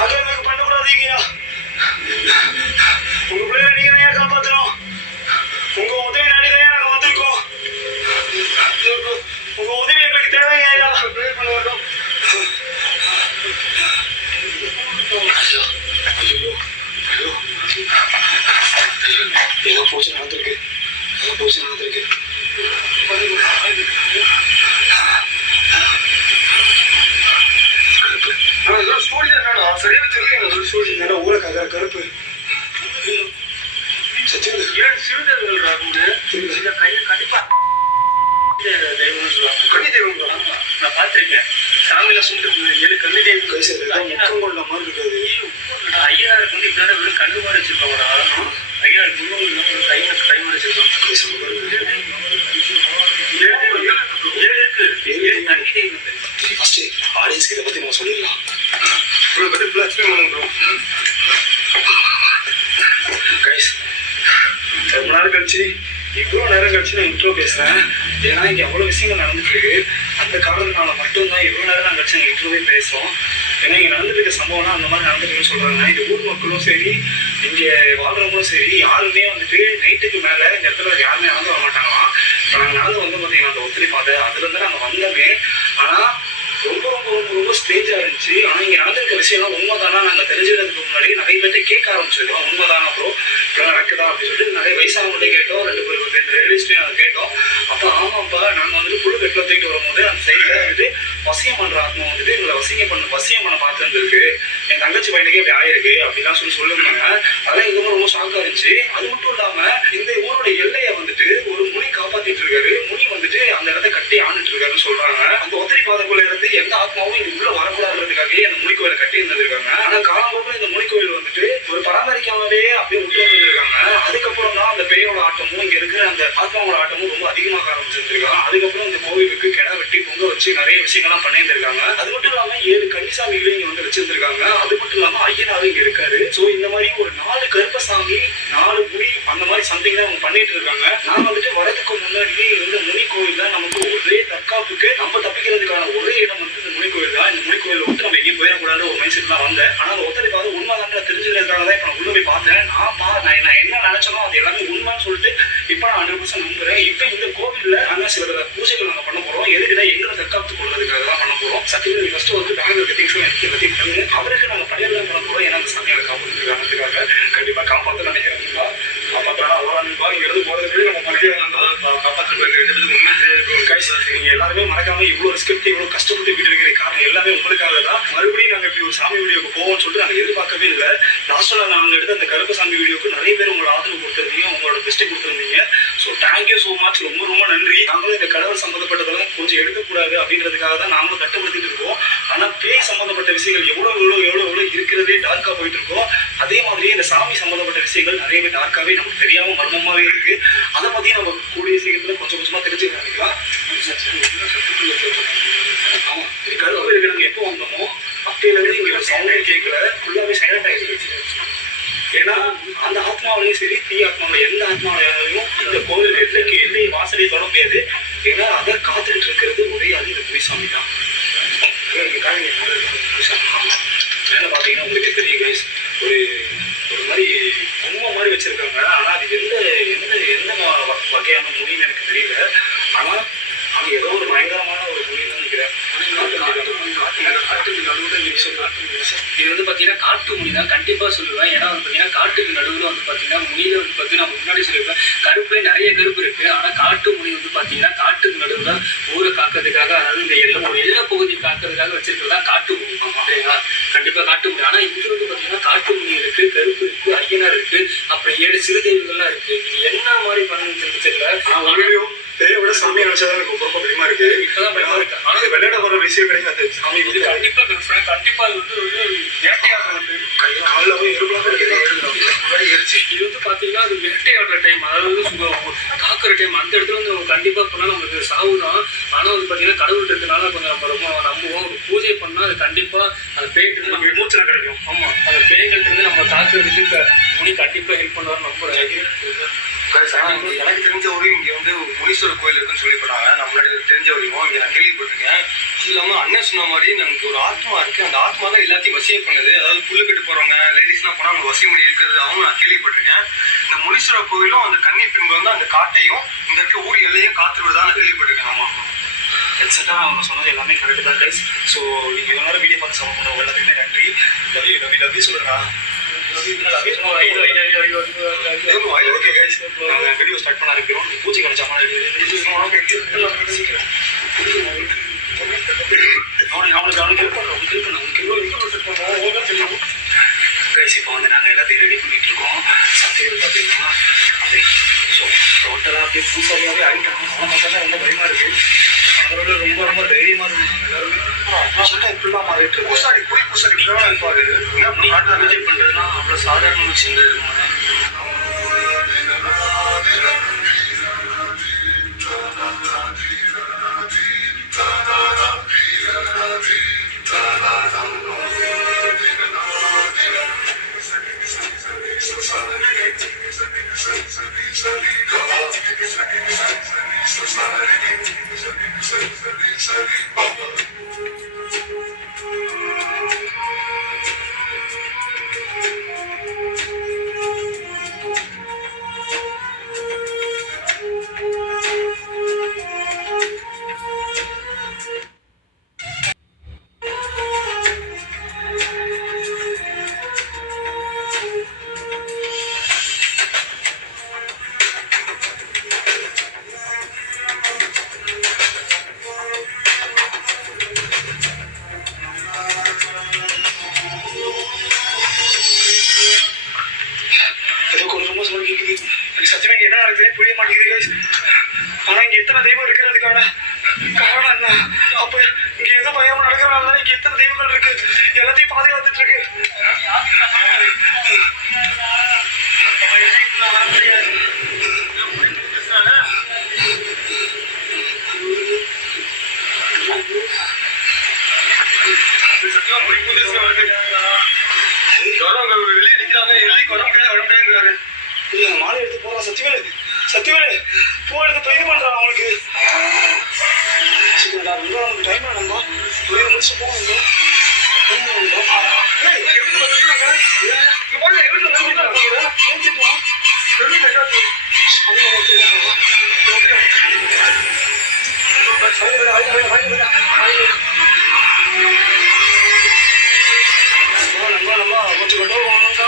ஆக்கிரமிப்பு பண்ணக்கூடாதீங்கய்யா. உங்க பிள்ளைய நீங்க தான் காப்பாற்றணும். உங்க உதவி நாடிதான் நாங்க வந்திருக்கோம். உங்க உதவி எங்களுக்கு தேவைங்க ஐயா. ஏதோ போச்சு நடந்திருக்கு. சரியா தெரியல. ஊரை கருப்பு சத்தியம் சிறுதேவர்கள் கண்டிப்பா கன்னி தெய்வம் நான் பார்த்திருக்கேன். சாமியில சுட்டு 7 கன்னி தெய்வம் முக்கம் கொண்ட மாதிரி இருக்காது. ஐயனாருக்கு வந்து இப்ப வெறும் கண்ணு மாதிரி வச்சிருப்பாங்கடா. ஐயனாருக்கு முகம் கையில கை மாதிரி வச்சிருக்காங்க. 7 கன்னி தெய்வம். ஃபர்ஸ்ட் ஆடியன்ஸ்க்கு இதை பத்தி நம்ம சொல்லிடலாம். ரொம்ப நாள் கழிச்சு இவ்வளோ நேரம் கழிச்சு நான் இன்ட்ரோ பேசுறேன். ஏன்னா இங்க அவ்வளவு விஷயங்கள் நடந்துட்டு இருக்கு. அந்த காரணத்தினால மட்டும்தான் இவ்வளவு நேரம் நான் கழிச்சு இன்ட்ரோவே பேசுறோம். ஏன்னா இங்க நடந்துட்டு இருக்க சம்பவம்னா அந்த மாதிரி நடந்துட்டுன்னு சொல்றாங்க. இந்த ஊர் மக்களும் சரி இங்க வாழ்றவங்களும் சரி யாருமே வந்துட்டு நைட்டுக்கு மேல இந்த இடத்துல யாருமே நடந்து வர மாட்டாங்களாம். இப்போ நாங்கள் நடந்து வந்து பார்த்தீங்கன்னா அந்த ஒத்திரி பாதை அதுல இருந்து நாங்கள் வந்தோமே. ஆனா ரொம்ப ரொம்ப ரொம்ப ரொம்ப ஸ்டேஜா இருந்துச்சு. ஆனா இங்க நடந்திருக்க விஷயம்லாம் உண்மைதானா நாங்கள் தெரிஞ்சுக்கிறதுக்கு முன்னாடி நிறைய பேர்ட்ட கேட்க ஆரம்பிச்சிருக்கோம். உண்மைதானா ப்ரோ இப்போ நடக்குதா அப்படின்னு சொல்லிட்டு நிறைய வயசானவங்கள்ட்ட கேட்டோம். 2 லேடிஸ்டையும் அதை கேட்டோம். அப்போ ஆமாப்பா நாங்கள் வந்துட்டு புழு கட்டில் தூக்கிட்டு வரும்போது அந்த சைடில் வந்துட்டு வசியம் பண்ற ஆத்மா வந்துட்டு எங்களை வசியம் பண்ண பார்த்துருக்கு. என் தங்கச்சி பையனுக்கே இப்படி ஆயிருக்கு அப்படிலாம் சொல்லுவாங்க. அதெல்லாம் இதுவும் ரொம்ப ஷாக்கா இருந்துச்சு. அது மட்டும் இல்லாம இந்த ஊரோட எல்லையை வந்துட்டு ஒரு முனி காப்பாத்திட்டு இருக்காரு. முனி வந்துட்டு அந்த இடத்த கட்டி ஆண்டுட்டு இருக்காரு. இருக்காருன்னு சொல்றாங்க. அந்த ஒத்திரி பாதைக்குள்ள இருந்து எந்த ஆத்மாவும் இங்க உள்ள வரக்கூடாதுன்றதுக்காகவே அந்த முனிக்கோயிலை கட்டி இருந்திருக்காங்க. ஆனா காலம்போக்கில் இந்த முனிக்கோயில் வந்துட்டு ஒரு பராமரிக்காமவே அப்படியே விட்டு வந்துருக்காங்க. அதுக்கப்புறம் தான் அந்த பேயோட ஆட்டமும் இங்க இருக்கிற அந்த ஆத்மாவோட ஆட்டமும் ரொம்ப அதிகமாக ஆரம்பிச்சிருக்காங்க. அதுக்கப்புறம் இந்த கோவிலுக்கு கிடா வெட்டி பொங்க வச்சு நிறைய விஷயங்கள்லாம் பண்ணியிருந்திருக்காங்க. அது மட்டும் இல்லாம 7 கன்னிசாமிகளையும் இங்க வந்து வச்சிருந்திருக்காங்க. அது மட்டும் இல்லாம ஐயனாரும் இங்க இருக்காரு. சோ இந்த மாதிரி ஒரு 4 கருப்பசாமி 4 முனி அந்த மாதிரி சம்திங் தான் அவங்க பண்ணிட்டு இருக்காங்க. நான் வந்துட்டு வரதுக்கு முன்னாடி இந்த முனி கோயில் தான் நமக்கு ஒரே தற்காப்புக்கு நம்ம தப்பிக்கிறதுக்கான ஒரே இடம் வந்து இந்த முனி கோயில் தான். இந்த முனி கோயில விட்டு நம்ம எங்கேயும் போயிடக்கூடாது ஒரு மைண்ட் செட் தான் வந்தேன். ஆனா அந்த ஒத்தரை பார்த்து உண்மைதான் தெரிஞ்சுக்கிறதுக்காக தான் இப்ப நான் உள்ள போய் பார்த்தேன். நான் என்ன நினைச்சனோ அது எல்லாமே உண்மைன்னு சொல்லிட்டு இப்ப நான் 100% நம்புறேன். இப்ப இந்த கோவில்ல நாங்க சில பூஜைகள் நாங்க பண்ண போறோம். எதுக்குன்னா எங்களை தற்காத்து கொள்றதுக்காக தான் பண்ண போறோம். சத்தியம் ஃபர்ஸ்ட் வந்து பேங்க்ல இருக்க திங்ஸ் எடுத்து எல்லாத்தையும் பண்ணி அவருக்கு நாங்க படையெல்லாம் பண்ண போறோம். ஏன்னா அந்த சாமியால காப்பாற்றுறதுக்காக கண்டிப்பா காப்பாற்ற நினைக்கிறேன். காப்பாற்றா அவ்வளோ இங்க இருந்து போறதுக்கு நம்ம காப்பாற்றுறது உண்மை நீங்க எல்லாருமே மறக்காம இவ்வளவு ரிஸ்க் எடுத்து இவ்வளவு கஷ்டப்பட்டு வீடு இருக்கிற காரணம் எல்லாமே உங்களுக்காக தான். மறுபடியும் நாங்க இப்படி ஒரு சாமி வீடியோக்கு போவோம்னு சொல்லிட்டு நாங்க எதிர்பார்க்கவே இல்லை. லாஸ்ட்ல நாங்க எடுத்த அந்த கருப்பசாமி வீடியோக்கு நிறைய பேர் உங்களோட ஆதரவு கொடுத்துருந்தீங்க, உங்களோட பெஸ்ட்டை கொடுத்துருந்தீங்க. So thank you so much. ரொம்ப ரொம்ப நன்றி. நாங்களும் இந்த கடவுள் சம்பந்தப்பட்டதெல்லாம் கொஞ்சம் எடுக்கக்கூடாது அப்படின்றதுக்காக தான் நாங்களும் கட்டுப்படுத்திட்டு இருக்கோம். ஆனா பேய் சம்பந்தப்பட்ட விஷயங்கள் எவ்வளவு இருக்கிறதே டார்க்கா போயிட்டு இருக்கோம். அதே மாதிரியே இந்த சாமி சம்பந்தப்பட்ட விஷயங்கள் நிறையவே டார்க்காவே நமக்கு தெரியாம மர்மமாவே இருக்கு. அதை பத்தியும் நம்ம கூடிய சீக்கிரத்துல கொஞ்சம் கொஞ்சமா தெரிஞ்சுக்க நினைக்கலாம். ஆமா இது கருப்பு இருக்கு. நாங்க எப்போ வந்தோமோ அப்பையில இருந்து இங்க ஒரு சவுண்டே கேட்கல, ஃபுல்லாவே சைலண்ட் ஆயிடுச்சு. ஏன்னா அந்த ஆத்மாவிலையும் சரி தீ ஆத்மாவில எந்த ஆத்மாவிலையும் இந்த கோவில் எல்லை வாசலையை தொட முடியாது. ஏன்னா அதை காத்துக்கிட்டு இருக்கிறது ஒரே அது இந்த குருசாமி தான். மேல பாத்தீங்கன்னா உங்களுக்கே தெரியும் கைஸ், ஒரு மாதிரி பொம்மை மாதிரி வச்சிருக்காங்க. ஆனா அது எந்த வகையான மொழின்னு எனக்கு தெரியல. ஆனா அவங்க ஏதோ ஒரு பயங்கரமான ஒரு மொழி தான் நினைக்கிறேன். இது வந்து பார்த்தீங்கன்னா காட்டு முனி தான் கண்டிப்பாக சொல்லுவேன். ஏன்னா வந்து பார்த்தீங்கன்னா காட்டுக்கு நடுவில் வந்து பார்த்தீங்கன்னா முனியில் வந்து பார்த்தீங்கன்னா முன்னாடி சொல்லியிருப்பேன் கருப்பே நிறைய கருப்பு இருக்குது. ஆனால் காட்டு முனி வந்து பார்த்தீங்கன்னா காட்டுக்கு நடுவில் ஊரை காக்கிறதுக்காக, அதாவது இந்த ஒரு எல்லை பகுதி காக்கிறதுக்காக வச்சிருக்கிறதா காட்டு முனி. சரிங்களா? கண்டிப்பாக காட்டு முனி. ஆனால் இங்கே வந்து பார்த்தீங்கன்னா காட்டு முனி இருக்குது, கருப்பு இருக்குது, ஐயனார் இருக்குது, அப்புறம் 7 சிறுதெய்வங்கள்லாம் இருக்குது. இது என்ன மாதிரி பண்ணுன்னு தெரியல. பேரை விட சாமி நினைச்சதான் எனக்கு ரொம்ப பயமா இருக்கு. இப்பதான் பயமா இருக்கு. ஆனா இது விளையாட வர விஷயம் கிடையாது. சாமி இது கண்டிப்பா அது வந்து வேட்டையாடுற காலையில இது வந்து பாத்தீங்கன்னா அது வேட்டையாடுற டைம், அதாவது காக்குற டைம். அந்த இடத்துல வந்து கண்டிப்பா பண்ணா நமக்கு சாவுதான். ஆனா வந்து பாத்தீங்கன்னா கடவுள் இருக்கனால கொஞ்சம் நம்ம ரொம்ப நம்புவோம். ஒரு பூஜை பண்ணா அது கண்டிப்பா அந்த பேய்ட்டு நம்ம விமோச்சனம் கிடைக்கும். ஆமா, அந்த பேய்கிட்ட இருந்து நம்ம தாக்குறதுக்கு முனி கண்டிப்பா ஹெல்ப் பண்ணுவார் நம்புறேன். எனக்கு தெரிஞ்ச வரையும் இங்க வந்து முனீஸ்வரர் கோயில் இருக்குன்னு சொல்லிப்பட்டாங்க. நான் முன்னாடி தெரிஞ்ச வரையும் இங்க நான் கேள்விப்பட்டிருக்கேன். இது இல்லாம அண்ணன் சொன்ன மாதிரி நமக்கு ஒரு ஆத்மா இருக்கு. அந்த ஆத்மா தான் எல்லாத்தையும் வசியம் பண்ணுது. அதாவது புல்லு கட்டு போறவங்க லேடிஸ்லாம் போனா அவங்க வசியம் பண்ணி இருக்கிறது அவங்க நான் கேள்விப்பட்டிருக்கேன். இந்த முனீஸ்வரர் கோயிலும் அந்த கன்னி பெண்கள் வந்து அந்த காட்டையும் இந்த இருக்க ஊர் எல்லையும் காத்துவிடுதான் நான் கேள்விப்பட்டிருக்கேன். ஆமா எக்ஸாக்டா அவங்க சொன்னது எல்லாமே கரெக்ட் தான் கைஸ். ஸோ நீங்க இவ்வளோ நேரம் வீடியோ பார்த்து சப்போர்ட் பண்ணுவோம் எல்லாத்துக்குமே நன்றி. லவி சொல்லுறா ஓகே கைஸ், நாங்க வீடியோ ஸ்டார்ட் பண்ண இருக்கிறோம். பூஜை கிடைச்சா கைஸ். இப்போ வந்து நாங்கள் எல்லாத்தையும் ரெடி பண்ணிட்டு இருக்கோம். சத்தியம் பார்த்தீங்கன்னா அப்படி ஸோ டோட்டலாக அப்படியே பூசாரியாகவே ஆகிட்டாங்க. அவனை பார்த்தா ரொம்ப பயமா இருக்கு. அவரோட ரொம்ப ரொம்ப தைரியமா இருந்தாங்க எல்லாருமே. இப்படிலாம் மாறிட்டு இருக்கு. பூசாரி இருப்பாரு. பூஜை பண்றதுன்னா அவ்வளோ சாதாரண விஷயம் இருக்குமாங்க. சத்தியமா என்ன நடக்குதுன்னு புரிய மாட்டேங்குது. ஆனா இங்க எத்தனை தெய்வம் இருக்கிறதுக்கான காரணம் அப்ப இங்க ஏதோ பயம் நடக்கிறனால இங்க எத்தனை தெய்வங்கள் இருக்கு, எல்லாத்தையும் பாதுகாத்துட்டு இருக்கு. வெளியே நிக்கிறாங்க, எல்லைக்கு வர முடியாதுங்கிறாரு. மாலை எடுத்து போறான். சத்தியவேலு, சத்தியவேலு பூ எடுத்து இது பண்றான் அவனுக்கு. நமக்கு டைம் ஆனந்தா முடிச்சு போகணும். கொஞ்சம் கட்டோ வாங்கடா.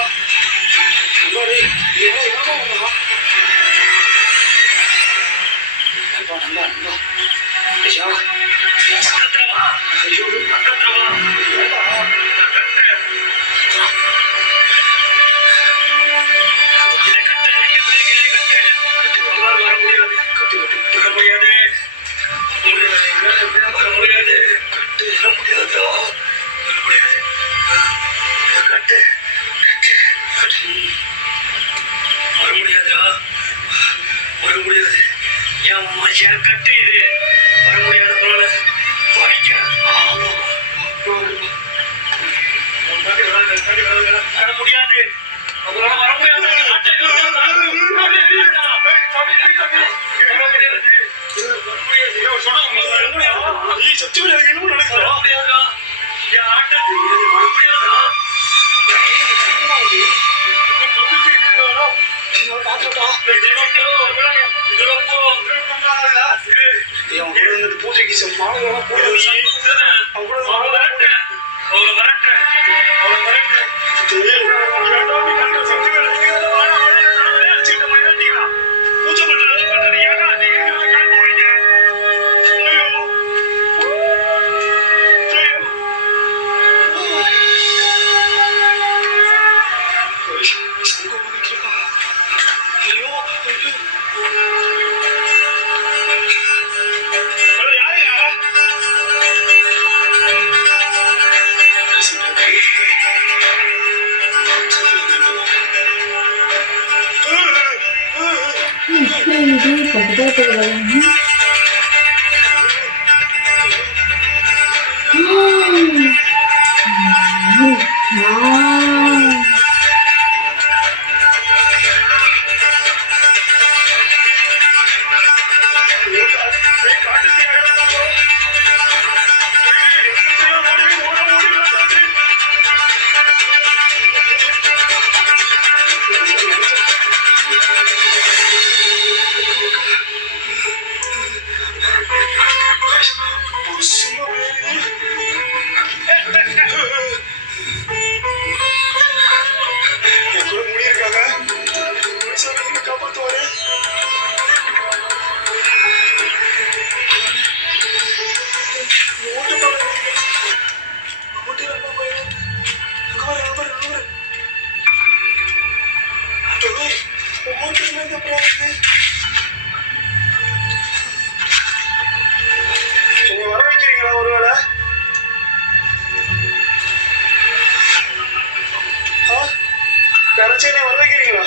கட்டு இது வர முடியாது போல வர முடியாது. அவங்களால வர முடியாது. சத்தியவேலு எனக்கு என்ன நடக்குது? முடியாதா என் ஆட்டத்துக்கு வர முடியாதா? பூஜைக்கு பூஜை பண்றது இது பக்கத்துல வர வைக்கிறீங்களா ஒருவேளை? யாராச்சும் என்ன வர வைக்கிறீங்களா?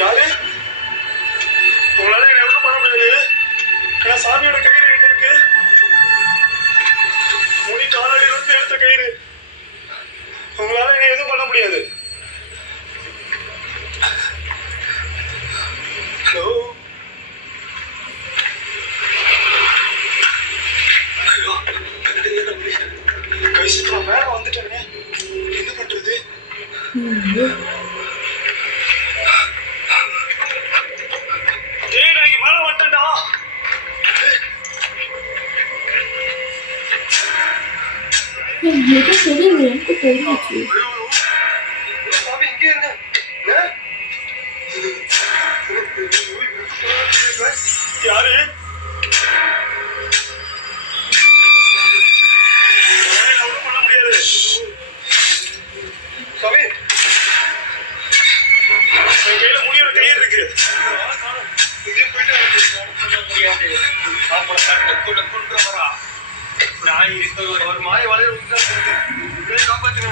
யாரு? உங்களால என்ன ஒன்றும் பண்ண முடியாது. ஏன்னா சாமியோட கயிறு எங்க இருக்கு? முனி காலடியில இருந்து எடுத்த கயிறு. உங்களால என்ன எதுவும் பண்ண முடியாது. ஹலோ, கை சுத்தம் மேல வந்துட்டேங்க. என்ன பண்றது? நான் இங்க மேல வந்துட்டேன்டா. எனக்கு தெரியல, எனக்கு தெரிஞ்சிச்சு. சாமி இங்க இருங்க. யாரு? ஒன்றும் பண்ண முடியாது. சாமி என் கையில முடியோட கயிறு இருக்கு. இங்க முடியாது. அவங்கள கட்டுக்குள்ள கொண்டு வரா நான் இருக்க ஒரு மாய வலையை காப்பாற்றுங்க.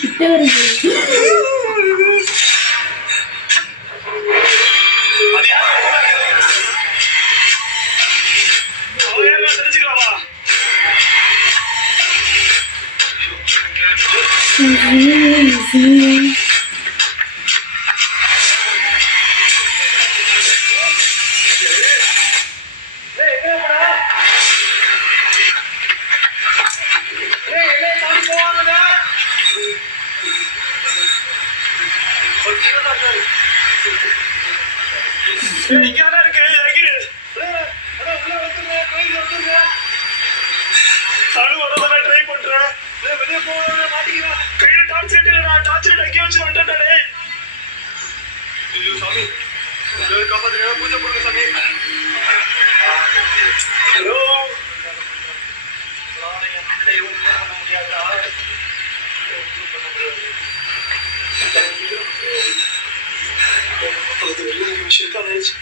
கிட்ட வருது. தெரிஞ்சுக்கலாமா? இங்கதான் இருக்கு ஐகிரு. நானும் வரதான் ட்ரை பண்றேன். வெளியே போக மாட்டேங்கிறேன். கையில டார்ச் லைட் இல்ல, நான் டார்ச் லைட் அங்கே வச்சு வந்துட்டேன். ஐயோ சாமி, காப்பாத்துங்க, பூஜை பண்ணுங்க சாமி. ஹலோ, பண்ண முடியாதா? அது வெளியே விஷயத்தான் ஆயிடுச்சு.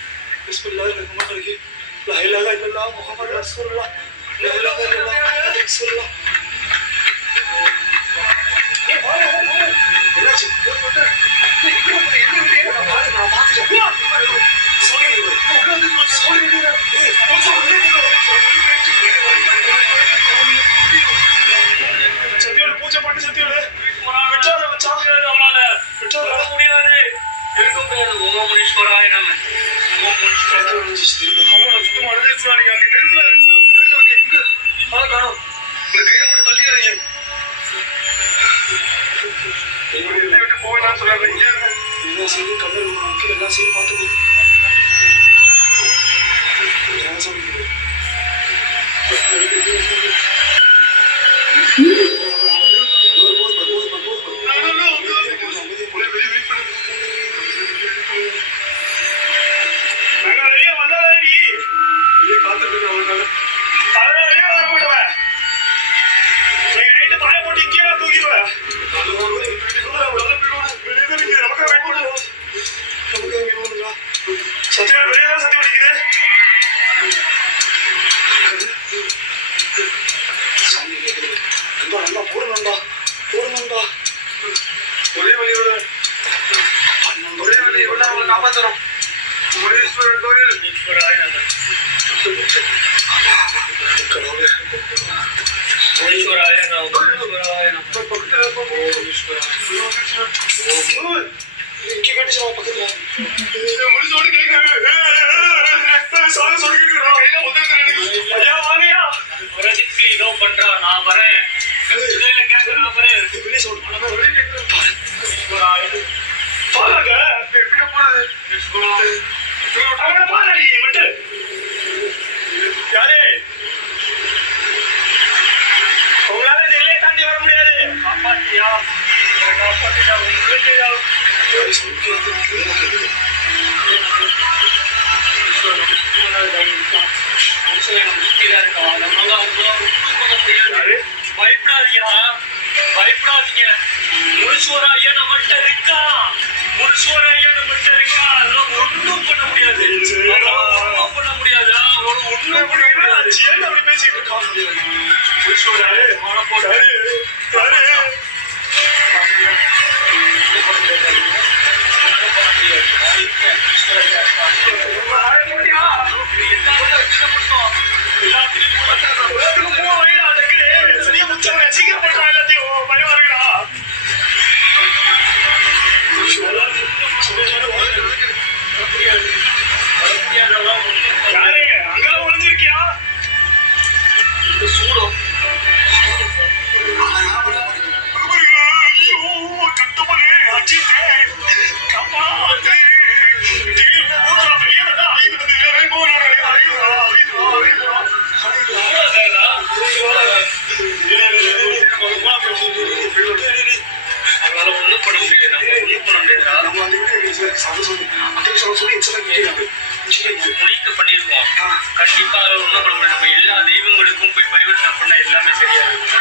பிஸ்மில்லாஹிர் ரஹ்மானிர் ரஹீம். லா இலாஹா இல்லல்லாஹ் முஹம்மது ரசூலுல்லாஹ். லா இலாஹா இல்லல்லாஹ் முஹம்மது ரசூலுல்லாஹ். என்னாச்சு? நான் பார்த்துட்டேன். சத்தியோட பூஜை பண்ணி சத்தியோட விட்டாத வச்சா அவனால விட்டாத முடியாது. இருக்க முடியாது. ஓம் முனீஸ்வராய நம. ஓம் முனீஸ்வராய சுத்தமா அழுதுறாங்க. அங்க நெருப்புல எங்க காணும். கையை மட்டும் தள்ளியாதீங்க. விட்டு போவேன்னு சொன்னாங்க. எல்லா சைடும் கண்ணு நமக்கு எல்லா சைடும் பார்த்துக்கோ. ஒரே வழி காப்பாற்றணும். முனீஸ்வரர் கோயில் ஈஸ்வராய நம. ஈஸ்வராய நம. ஈஸ்வராய நம. இங்கே கட்டிச்சு பக்கத்துல முடிச்சோடு கேட்க சொல்லி ஐயா வாங்கயா வரதுக்கு இதோ பண்றா. நான் வரேன். கேட்கறேன் பாருங்க எப்படி போறது. பாரு விட்டு யாரே உங்களால நெல்லையை தாண்டி வர முடியாது. காப்பாத்தியா காப்பாத்தியா உங்களுக்கு பயப்படாதீங்க. பயப்படாதீங்க. முனீஸ்வரா ஐயா நம்மகிட்ட இருக்கா. முனீஸ்வரா ஐயா நம்மகிட்ட இருக்கா. அதெல்லாம் ஒண்ணும் பண்ண முடியாது. ஒண்ணும் பண்ண முடியாது. ஒண்ணும் பண்ண முடியாது. ஏன் அப்படி பேசிட்டு இருக்கான்? முனீஸ்வரா போட்டாரு சீக்கிரம் பண்றா. எல்லாத்தையும் பயமா இருக்கா. யாரு அங்கெல்லாம் ஒளிஞ்சிருக்கியா? சூடம் இதுக்கும் போய் பரிவர்த்தனை பண்ணா எல்லாமே சரியா இருக்கும்.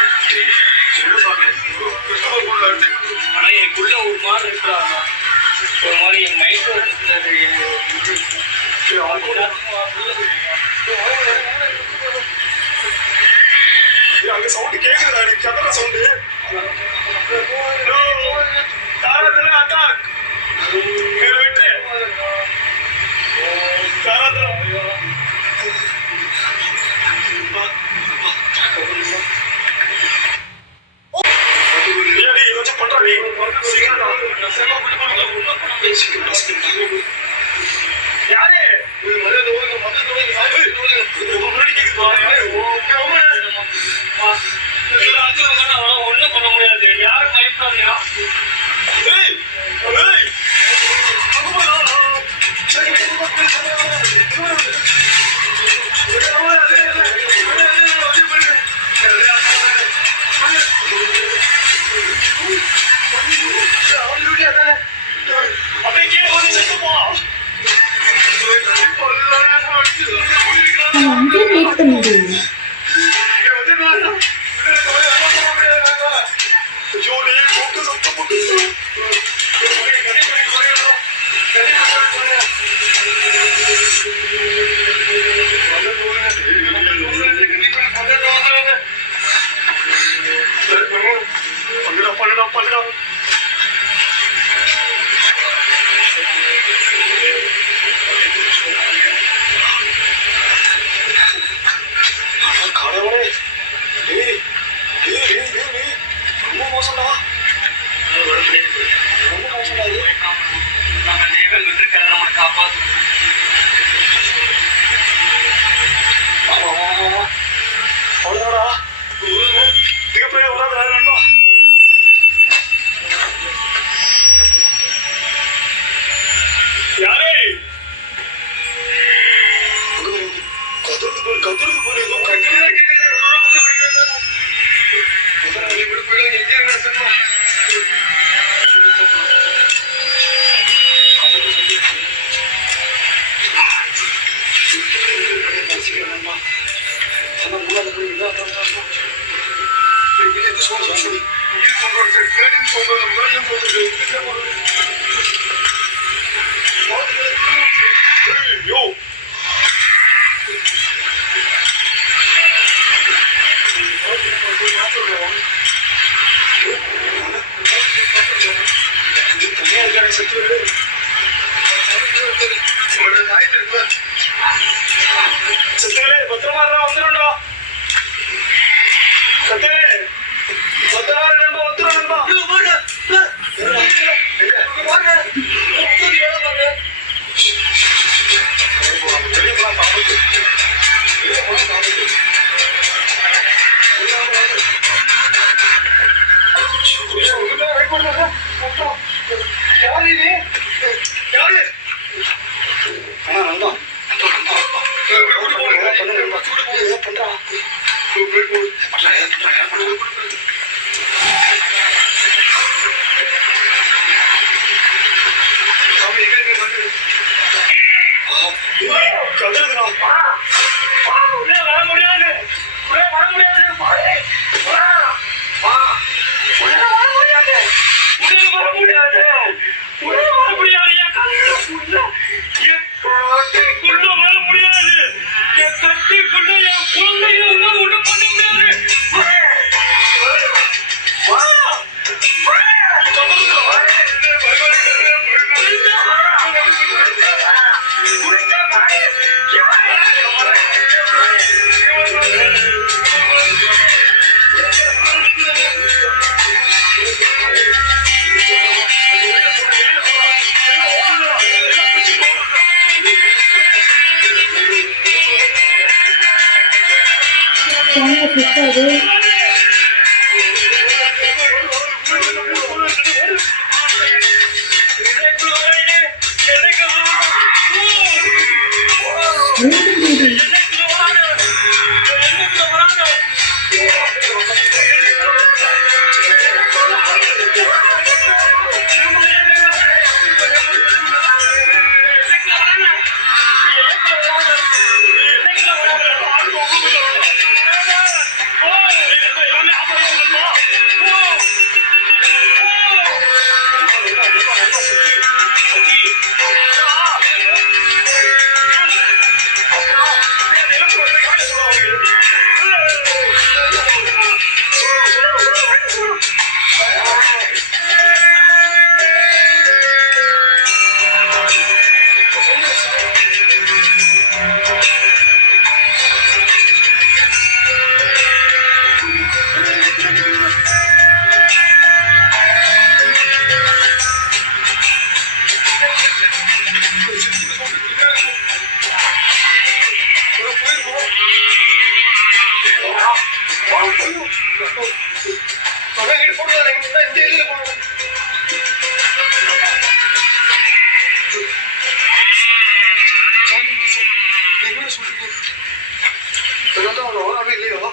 ஆனா எனக்குள்ள ஒரு மாதிரி இருக்கிறாங்க, ஒரு மாதிரி என் மைண்ட் அங்க சவுண்ட் கேக்குதா? நீ கதற சவுண்ட் அட்டாக் வெற்றி ஏதாச்சும் பண்றா நீ யாரு முன்னாடி கேக்குது ஒண்ணும் பண்ண முடியாது. யாரும் பயப்படாதீங்க. அப்படியே கீழே வந்து செத்துப்போ. அங்கேயே வெயிட் பண்ணுது. பண்ணுடா கடவுளே. ரொம்ப மோசம்டா, ரொம்ப மோசம்டா. நம்ம தேவன் இருக்காரு, நம்மளை காப்பாத்து. அவ்வளோதாடா, மிகப்பெரிய வராது நண்பா. யாரே கத்துறது போல ஏதோ யோ தனியா இருக்காரு சத்து சத்துவே பத்திரமா வந்துடும்டா. சத்துவே பத்திரமா நண்பா, வந்துடும் நண்பா. சுத்தாது. இந்த ஏரியா போனோம். என்ன சொல்றீங்க? அவனாவே இல்லையா?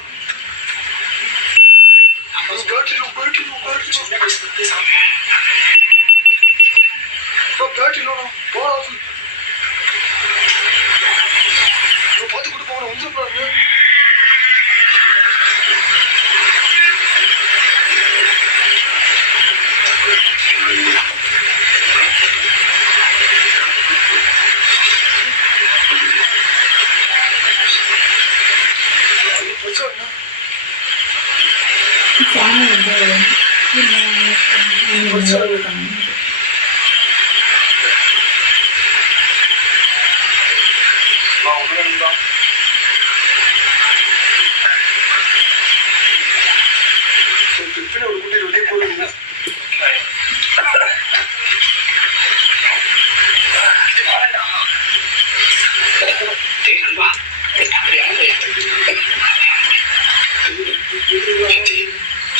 பார்த்து கூட போன வந்துருப்பாங்க. சாமி வந்து ஒரு குட்டி வெளியே போடுங்க.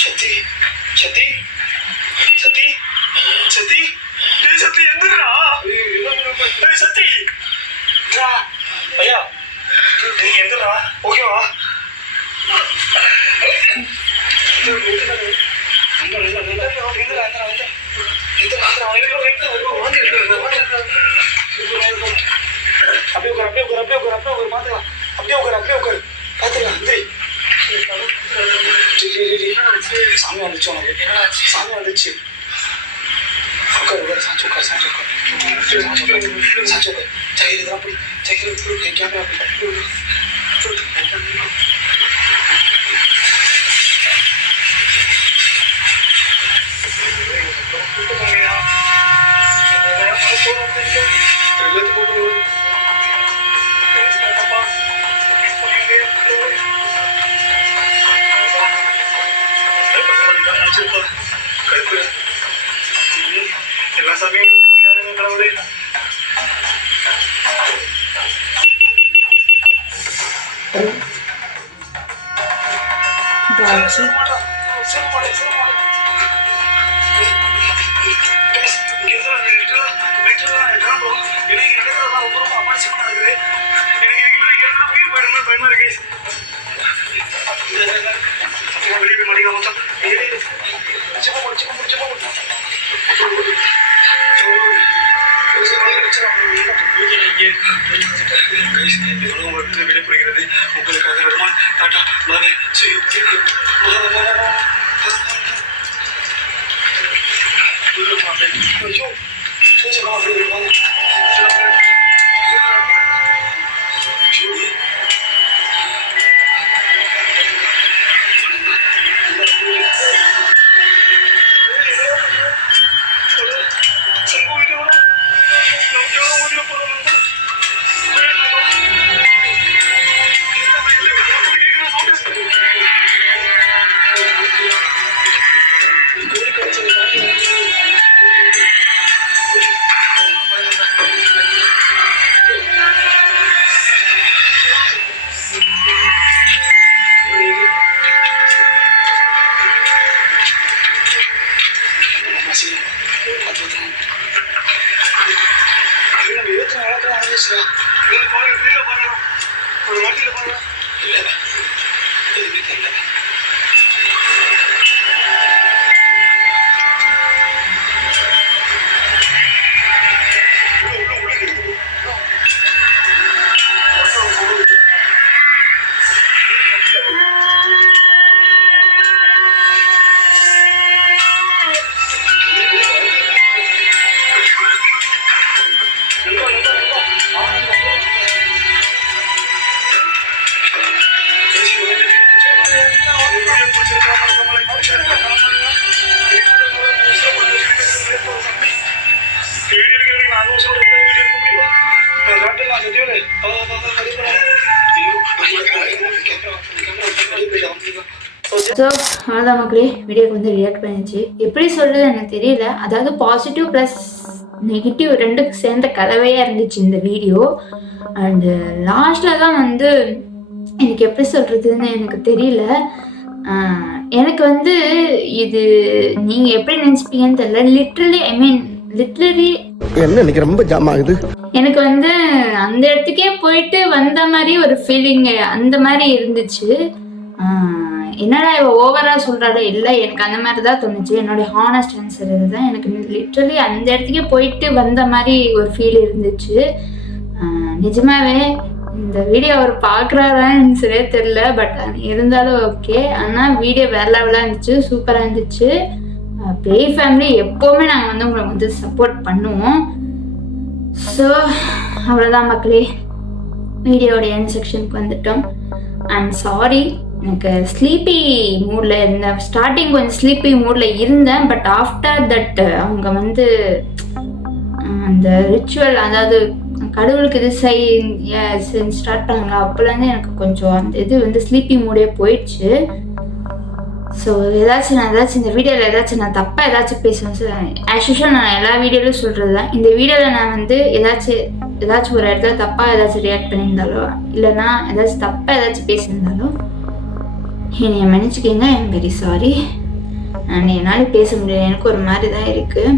சக்தி சக்தி சக்தி சக்தி சக்தி எந்திரா சக்தி ஐயா எந்திரா ஓகேவா? சாமி வந்துச்சு சாமி வந்துச்சு. கேமரா எல்லா சமயம் கடவுளே விடைபெறுகிறது. உங்களுக்காக ரஹ்மான் டாடா பாய் see you. ஸோ அவ்வளோதான் மக்களே, வீடியோக்கு வந்து ரியாக்ட் பண்ணிச்சு. எப்படி சொல்கிறது எனக்கு தெரியல. அதாவது பாசிட்டிவ் ப்ளஸ் நெகட்டிவ் ரெண்டுக்கு சேர்ந்த கலவையாக இருந்துச்சு இந்த வீடியோ. அண்டு லாஸ்ட்டில் தான் வந்து எனக்கு எப்படி சொல்கிறதுன்னு எனக்கு தெரியல. எனக்கு வந்து இது நீங்கள் எப்படி நினச்சிப்பீங்கன்னு தெரியல. லிட்ரலி என்ன இன்னைக்கு ரொம்ப ஜாம் ஆகுது. எனக்கு வந்து அந்த இடத்துக்கே போயிட்டு வந்த மாதிரி ஒரு ஃபீலிங் அந்த மாதிரி இருந்துச்சு. என்னடா இவ ஓவராக சொல்கிறாரு, இல்லை எனக்கு அந்த மாதிரி தான் தோணுச்சு. என்னோடய ஹானஸ்ட் ஆன்சர் இதுதான். எனக்கு லிட்ரலி அந்த இடத்துக்கே போயிட்டு வந்த மாதிரி ஒரு ஃபீல் இருந்துச்சு. நிஜமாவே இந்த வீடியோ அவர் பார்க்குறாரான்னு சரியே தெரில, பட் இருந்தாலும் ஓகே. ஆனால் வீடியோ வேறு லெவலாக இருந்துச்சு, சூப்பராக இருந்துச்சு. பேய் ஃபேமிலி எப்போவுமே நாங்கள் வந்து உங்களுக்கு வந்து சப்போர்ட் பண்ணுவோம். ஸோ அவ்வளோதான் மக்களே, வீடியோட எண்ட் செக்ஷனுக்கு வந்துட்டோம். அண்ட் சாரி, எனக்கு ஸ்லீப்பி மூடில் இருந்தேன். ஸ்டார்டிங் கொஞ்சம் ஸ்லீப்பி மூடில் இருந்தேன். பட் ஆஃப்டர் தட் அவங்க வந்து அந்த ரிச்சுவல், அதாவது கடவுளுக்கு இது ஸ்டார்ட் பண்ணாங்களா, அப்போலேருந்து எனக்கு கொஞ்சம் அந்த இது வந்து ஸ்லீப்பி மூடே போயிடுச்சு. ஸோ நான் இந்த வீடியோவில் நான் தப்பாக ஏதாச்சும் பேசுவேன் சார். ஆஸ் யூஷுவல் நான் எல்லா வீடியோலையும் சொல்கிறது தான். இந்த வீடியோவில் நான் வந்து ஏதாச்சும் ஒரு இடத்துல தப்பாக ஏதாச்சும் ரியாக்ட் பண்ணியிருந்தாலோ, இல்லைனா தப்பாக ஏதாச்சும் பேசியிருந்தாலோ என்னை மன்னிச்சுக்கோங்க. I am very sorry. And என்னால் பேச முடியல, எனக்கு ஒரு மாதிரி தான் இருக்குது.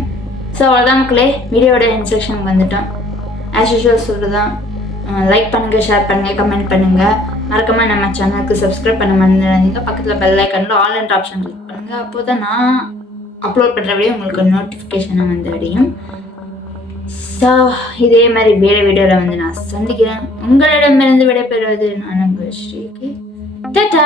ஸோ அவ்வளோதான் மக்களே, வீடியோட எண்ட் செக்ஷனுக்கு வந்துட்டோம். ஆஸ் யூஷுவல் சொல்கிறதான், லைக் பண்ணுங்கள், ஷேர் பண்ணுங்கள், கமெண்ட் பண்ணுங்கள். மறக்காமல் நம்ம சேனலுக்கு சப்ஸ்கிரைப் பண்ண மறந்துடாதீங்க. பக்கத்தில் பெல் ஐக்கனில் ஆல் என்ற ஆப்ஷன் கிளிக் பண்ணுங்கள். அப்போ தான் நான் அப்லோட் பண்ணுற வீடியோ உங்களுக்கு நோட்டிஃபிகேஷனாக வந்து அடையும். ஸோ இதே மாதிரி வேறு வீடியோவில் வந்து நான் சந்திக்கிறேன். உங்களிடமிருந்து விடைபெறுவது நான் உங்கள் ஸ்ரீக்கு. டாடா.